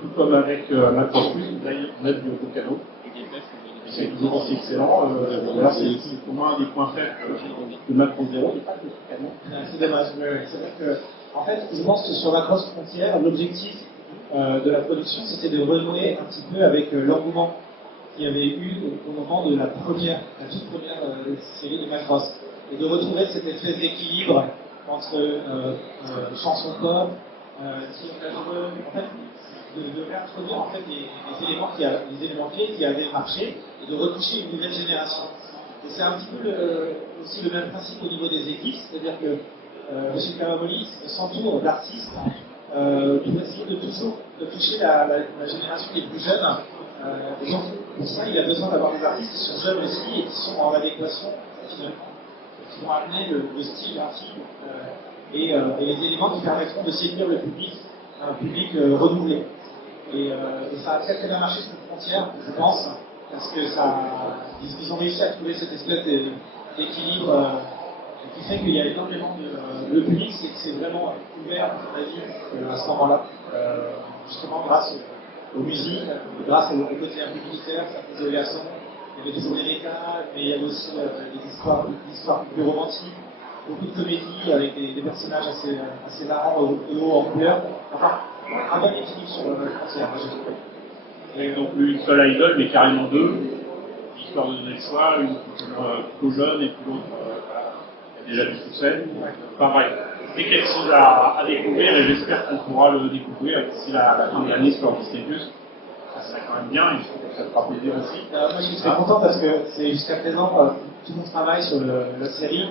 tout comme avec Macross Plus, on a du Volcano. C'est toujours aussi excellent. Là, c'est pour moi un des points faibles de Macross Zero, il n'y a pas de Volcano. C'est dommage, c'est vrai que, en fait, je pense que sur Macross Frontière, l'objectif de la production, c'était de renouer un petit peu avec l'engouement qu'il y avait eu au moment de la toute première série de Macross, et de retrouver cette espèce d'équilibre entre chanson pop, tir dangereux, en fait, de réintroduire en fait les éléments clés qui avaient marché et de retoucher une nouvelle génération. Et c'est un petit peu aussi le même principe au niveau des équipes, c'est-à-dire que M. Kawamori s'entoure d'artistes pour essayer de toucher la génération des plus jeunes. Et donc, pour ça, il a besoin d'avoir des artistes qui sont jeunes aussi et qui sont en adéquation, qui vont amener le style artistique et les éléments qui permettront de séduire le public, un public renouvelé. Et ça a très très bien marché sur les frontières, je pense, parce que ils ont réussi à trouver cette espèce d'équilibre qui fait qu'il y a énormément de... Le public, c'est vraiment ouvert, à mon avis, à ce moment-là, justement grâce aux musiques, grâce au côté un peu militaire, certaines élévations. Il y avait toujours les mécas, mais il y avait aussi des histoires plus romantiques, beaucoup de comédies avec des personnages assez marrants, haut en couleur. Enfin, un bon équilibre sur le frontière, j'ai trouvé. Avec donc une seule idole, mais carrément deux, histoire de donner le choix, une plutôt jeune et puis l'autre déjà du succès. Enfin bref, c'est quelque chose à découvrir et j'espère qu'on pourra le découvrir d'ici la fin de l'année sur Disney+. Ça serait quand même bien et je trouve que ça fera plaisir aussi. Moi je suis très content parce que c'est jusqu'à présent tout mon travail sur la série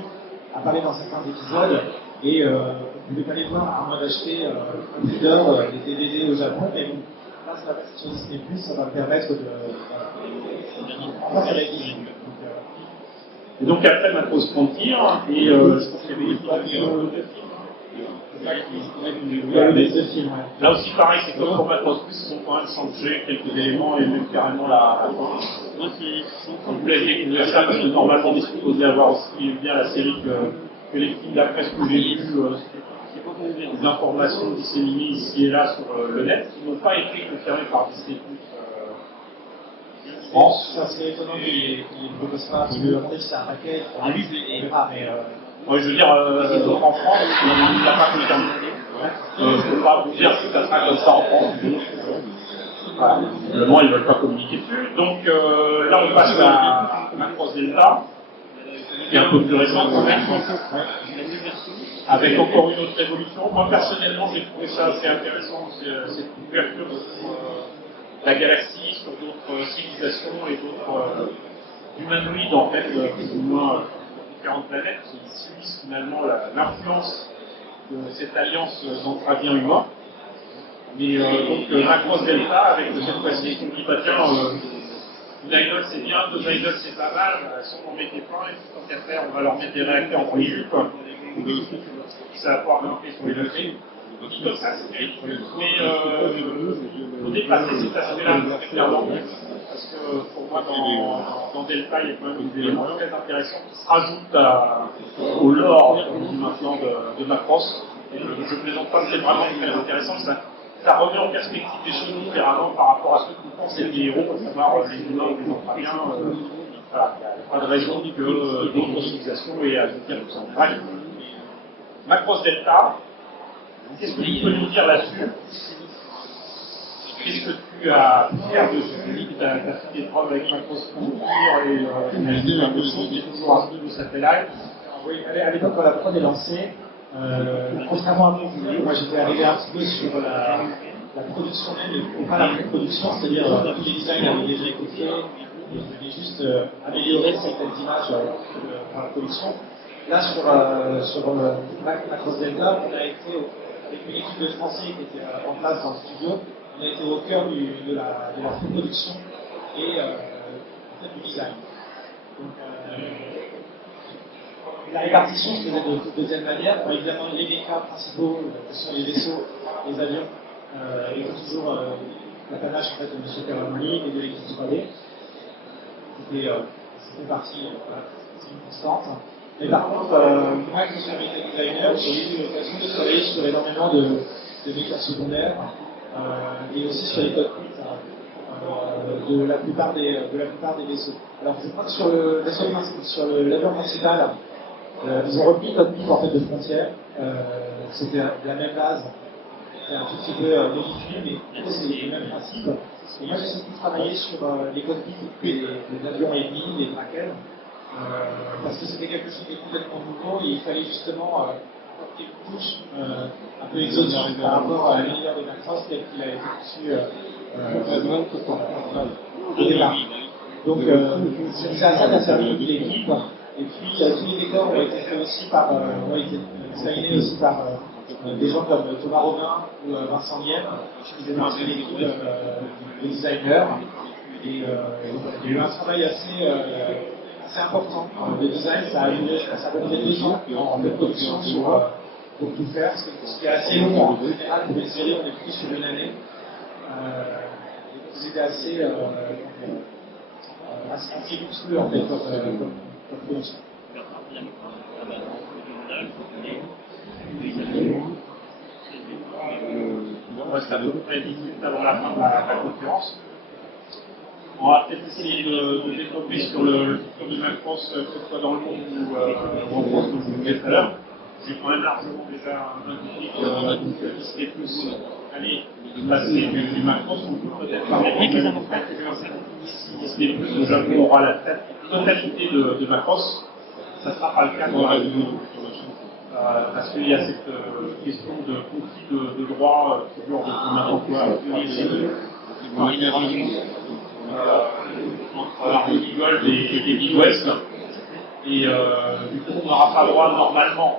apparaît dans certains épisodes et vous ne pouvez pas les voir à moins d'acheter un plus d'or des DVD au Japon, mais bon, là ça va passer sur Disney+, ça va me permettre de faire la visite. Et donc après Macross Frontier, et je pense qu'il y avait deux films. Là aussi pareil, c'est comme pour Macross Plus, ils ont quand même changé quelques éléments et même carrément la on vous laisse découvrir ça parce que normalement on est supposé avoir aussi bien la série que les films d'après ce que j'ai vu, des informations disséminées ici et là sur le net qui n'ont pas été confirmées par Disney+. France. Ça serait étonnant qu'il ne propose pas, parce que à mon avis c'est un paquet, on verra, mais Ouais, je veux dire, en France, il n'a pas confirmé. Je ne peux pas vous dire que ça sera comme ça en France. Voilà. Évidemment, ils ne veulent pas communiquer dessus. Donc là, on passe à Macross Delta, qui est un peu plus récent quand même, avec encore une autre évolution. Moi, personnellement, j'ai trouvé ça assez intéressant, cette ouverture sur la galaxie, sur d'autres civilisations et d'autres humanoïdes, en fait, plus ou moins différentes planètes, qui subissent finalement l'influence de cette alliance d'entraviens humains. Mais donc Macross Delta, avec cette fois-ci, on dit bah tiens, une idole c'est bien, deux idoles c'est pas mal, elles sont en BT1, et puis tant qu'à faire, on va leur mettre des réacteurs en polyjupe, ça va pouvoir grimper sur les degrés. Donc dit comme ça, c'est bien, mais il faut dépasser cet aspect-là clairement, parce que pour moi, dans Delta, il y a quand même des éléments très intéressants qui se rajoutent au lore maintenant de Macross. Et je ne plaisante pas, c'est vraiment très intéressant. Ça remet en perspective des choses différemment par rapport à ce que pensent les héros, à savoir les humains ou les entraviens. Voilà, il n'y a pas de raison que d'autres civilisations aient à dire tout ça. Bref. Macross Delta, qu'est-ce que tu peux nous dire là-dessus? Qu'est-ce que tu as pu faire dessus? Tu as fait des preuves avec Macross Frontier et Macross qui est toujours un peu de satellite. oui, à l'époque quand la prod est lancée, contrairement à mon voulu, moi j'étais arrivé un petit peu sur la production même, et pas la pré-production, c'est-à-dire tous les designs avaient déjà été faits, et je voulais juste améliorer certaines images pour la production. Là, sur Macross Delta, on a été, avec une équipe de Français qui était en place dans le studio, on a été au cœur de la pré-production et en fait, du design. Donc, la répartition se faisait de telle manière. Évidemment, les mécas principaux, ce sont les vaisseaux, les avions, et toujours l'apanage en fait, de M. Caramoli et de l'équipe 3D. C'était parti, c'est une constante. Mais par contre, moi qui suis un méca designer, j'ai eu l'occasion de travailler sur énormément de mécas secondaires et aussi sur les cockpits de la plupart des vaisseaux. Alors je crois que sur le vaisseau principal, sur l'avion principal, ils ont repris le cockpit en fait de Frontière. C'était la même base, c'est un tout petit peu modifié, mais c'est le même principe. Et moi j'ai surtout travaillé sur les cockpits des avions ennemis, des Kraken, parce que c'était quelque chose de complètement nouveau et il fallait justement apporter une couche un peu exotique par rapport à l'univers de Macross tel qu'il a été conçu au départ. Donc c'est à ça qu'a servi toute l'équipe. Et puis tous les décors ont été faits aussi ont été designés aussi par des gens comme Thomas Robin ou Vincent Nième, qui faisaient partie de l'équipe des designers. Et il y a eu un travail assez important de design. Ça a duré 2 ans en production pour tout faire, ce qui est assez long en général pour une série, on est plutôt sur une année. C'était assez luxueux en fait comme production. On reste à peu près 10 minutes avant la fin de la conférence. On va peut-être essayer de développer sur le futur de Macross, que ce soit dans le monde ou en France, comme je vous disais tout à l'heure. J'ai quand même largement déjà indiqué que Disney Plus allait passer du Macross. On peut peut-être parler si Disney Plus au Japon aura la totalité de Macross. Ça ne sera pas le cas dans la vidéo. Parce qu'il y a cette question de conflit de droit qui dure depuis maintenant entre Harmony Gold et Big West. Et du coup, on n'aura pas le droit normalement,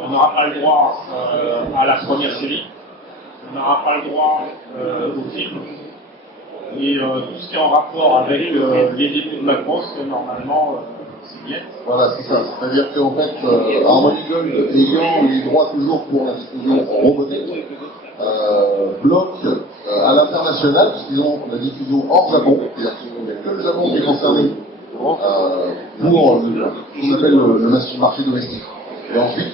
on n'aura pas le droit à la première série, on n'aura pas le droit au film. Et tout ce qui est en rapport avec les débuts de Macross, normalement, c'est bien. Voilà, c'est ça. C'est-à-dire qu'en fait, Harmony Gold ayant les droits toujours pour la diffusion robotique, bloque à l'international, puisqu'ils ont la diffusion hors Japon, c'est-à-dire qu'il n'y a que le Japon qui est concerné pour ce qu'on appelle le marché domestique. Et ensuite,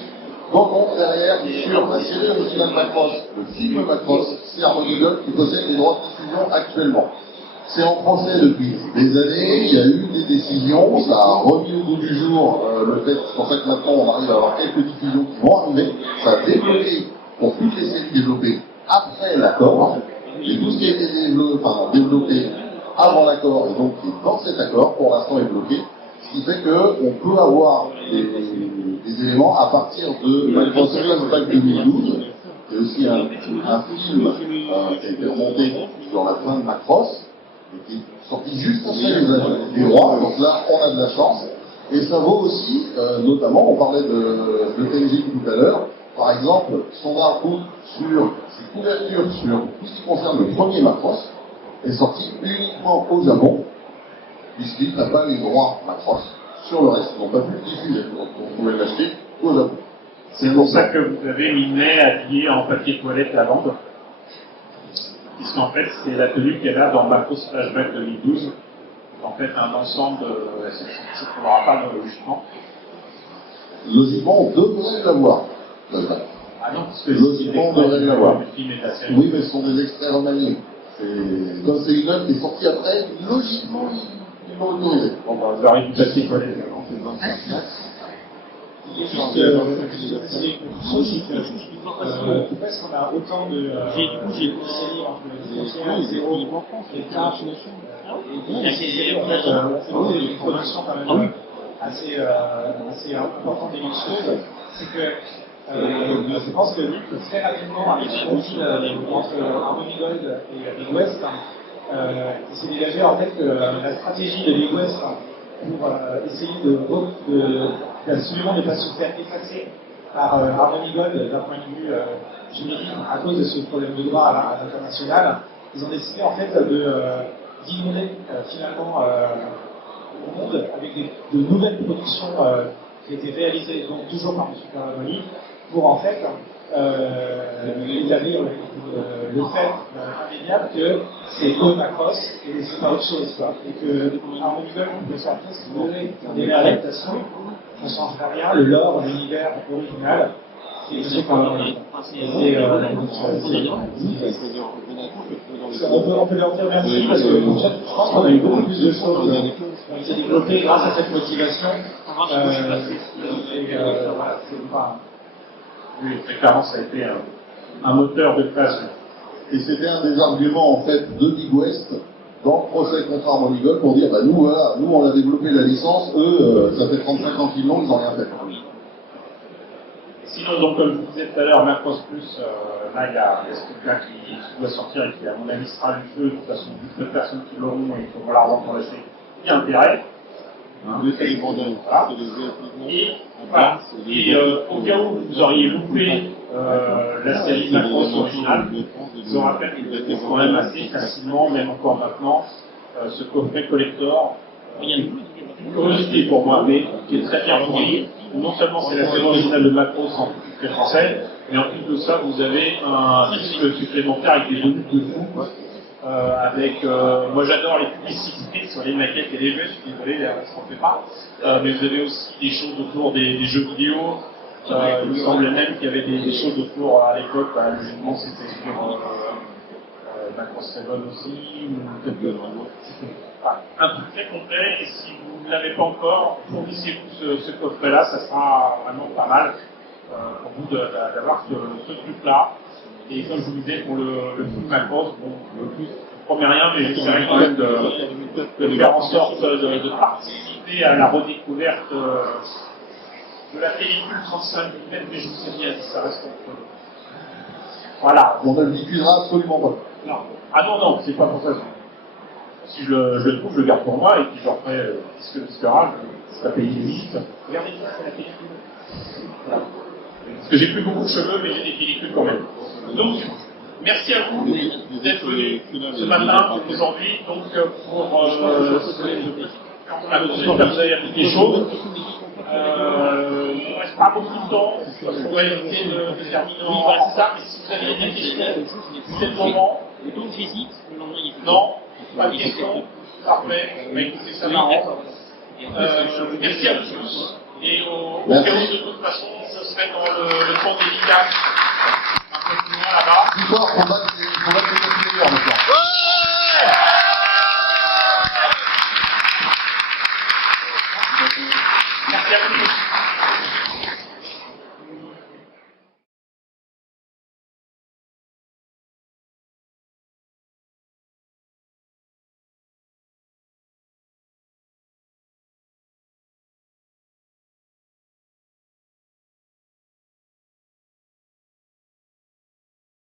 dans le monde derrière, sur la série originale Macross, le film Macross, c'est Harmony Gold qui possède les droits de diffusion actuellement. C'est en procès depuis des années, il y a eu des décisions, ça a remis au goût du jour le fait qu'en fait maintenant on arrive à avoir quelques diffusions qui vont arriver, ça a débloqué pour toutes les séries développées après l'accord, et tout ce qui a été développé avant l'accord et donc qui est dans cet accord pour l'instant est bloqué, ce qui fait qu'on peut avoir des éléments à partir de Microsoft Flashback 2012. C'est aussi un film qui a été remonté sur la fin de Macross, et qui est sorti juste après les droits, donc là on a de la chance. Et ça vaut aussi, notamment, on parlait de TNG tout à l'heure, par exemple, son output sur ses couvertures sur tout ce qui concerne le premier Macross est sorti uniquement au Japon, puisqu'il n'a pas les droits Macross sur le reste, ils n'ont pas pu le diffuser, donc on pouvait l'acheter au Japon. C'est pour ça que vous avez Midney habillé en papier toilette lavande, puisqu'en fait c'est la tenue qu'elle a dans Macross Flashback 2012. En fait, un ensemble, ça ne pourra pas logiquement. Logiquement, on devrait l'avoir. Ah non, parce que logiquement, on devrait l'avoir. Oui, mais ce sont des extraits remaniés. Comme c'est une œuvre qui est sortie après, logiquement, ils l'ont autorisé. Bon, bah, vous aurez du papier toilette. Pourquoi est-ce qu'on a autant de séries entre les frontières, zéro et Crash et en fait, une production quand même assez importante et ambitieuse, c'est que je pense que très rapidement, avec le conflit entre Harmony Gold et Big West, il s'est dégagé en fait que la stratégie de Big West pour essayer absolument ne pas se faire effacer par Harmony Gold d'un point de vue juridique à cause de ce problème de droit à l'international, ils ont décidé en fait d'inonder finalement au monde avec de nouvelles productions qui étaient réalisées donc toujours par Super Harmony pour en fait établir le fait indéniable que c'est eux Macross et c'est pas autre chose quoi. Et que Harmony Gold peut faire tout ce qu'il voulait des réadaptations, ça ne changerait rien, le lore, l'univers original, c'est Super Harmony. On peut leur dire merci parce que je pense qu'on a eu beaucoup plus de choses qui s'est développées grâce à cette motivation. Voilà, c'est pas. Oui, très clairement, ça a été un moteur de création. Et c'était un des arguments, en fait, de Big West dans le procès contre Harmony Gold pour dire, bah, nous, voilà, nous, on a développé la licence, eux, ça fait 35 ans qu'ils l'ont, ils n'ont rien fait. Sinon, donc, comme je vous disais tout à l'heure, Macross Plus, là, il y a ce truc-là qui doit sortir et qui, à mon avis, sera du feu. De toute façon, beaucoup de personnes qui l'auront et qui vont la revendre pour l'acheter, il y a intérêt. Et voilà. Et au cas où vous auriez loupé la série Macross originale, je vous rappelle que vous trouvez quand même assez facilement, même encore maintenant, ce coffret collector. Il y a une curiosité pour moi, mais qui est très bien fournie. Non seulement c'est la série originale de Macross en très français, mais en plus de ça, vous avez un disque supplémentaire avec des bonus de fou. Moi j'adore les publicités sur les maquettes et les jeux, je suis désolé, ça ne se fait pas. Mais vous avez aussi des choses autour des jeux vidéo. Il me semblait même qu'il y avait des choses autour à l'époque, logiquement c'était sur Macross Seven aussi, ou peut-être un truc très complet, et si vous ne l'avez pas encore, fournissez-vous ce coffret-là, ça sera vraiment pas mal pour vous d'avoir ce truc-là. Et comme je vous disais, pour le film Macross, bon, je ne promets rien, mais j'essaierai quand même de faire en sorte de participer à la redécouverte de la pellicule 35 mm, mais je vous ai dit, ça reste entre. Voilà. On ne le diffusera absolument pas. Non. Ah non, c'est pas pour ça. Si je le trouve, je le garde pour moi, et puis j'en ferai ce que sera, je serai payé vite. Regardez ça, c'est la pellicule. Voilà. Parce que j'ai plus beaucoup de cheveux, mais j'ai des pellicules quand même. Donc, merci à vous d'être venus ce matin, aujourd'hui, donc pour j'espère que vous avez appris des choses. Il ne reste pas beaucoup de temps, parce qu'on va éviter de terminer en retard, mais si vous avez des questions, c'est le moment. Non, pas de questions. Parfait. Bah, écoutez, ça m'arrange. Merci à vous tous. Et au cas où, de toute façon, ce serait dans le temps délicat. Un peu plus loin là-bas.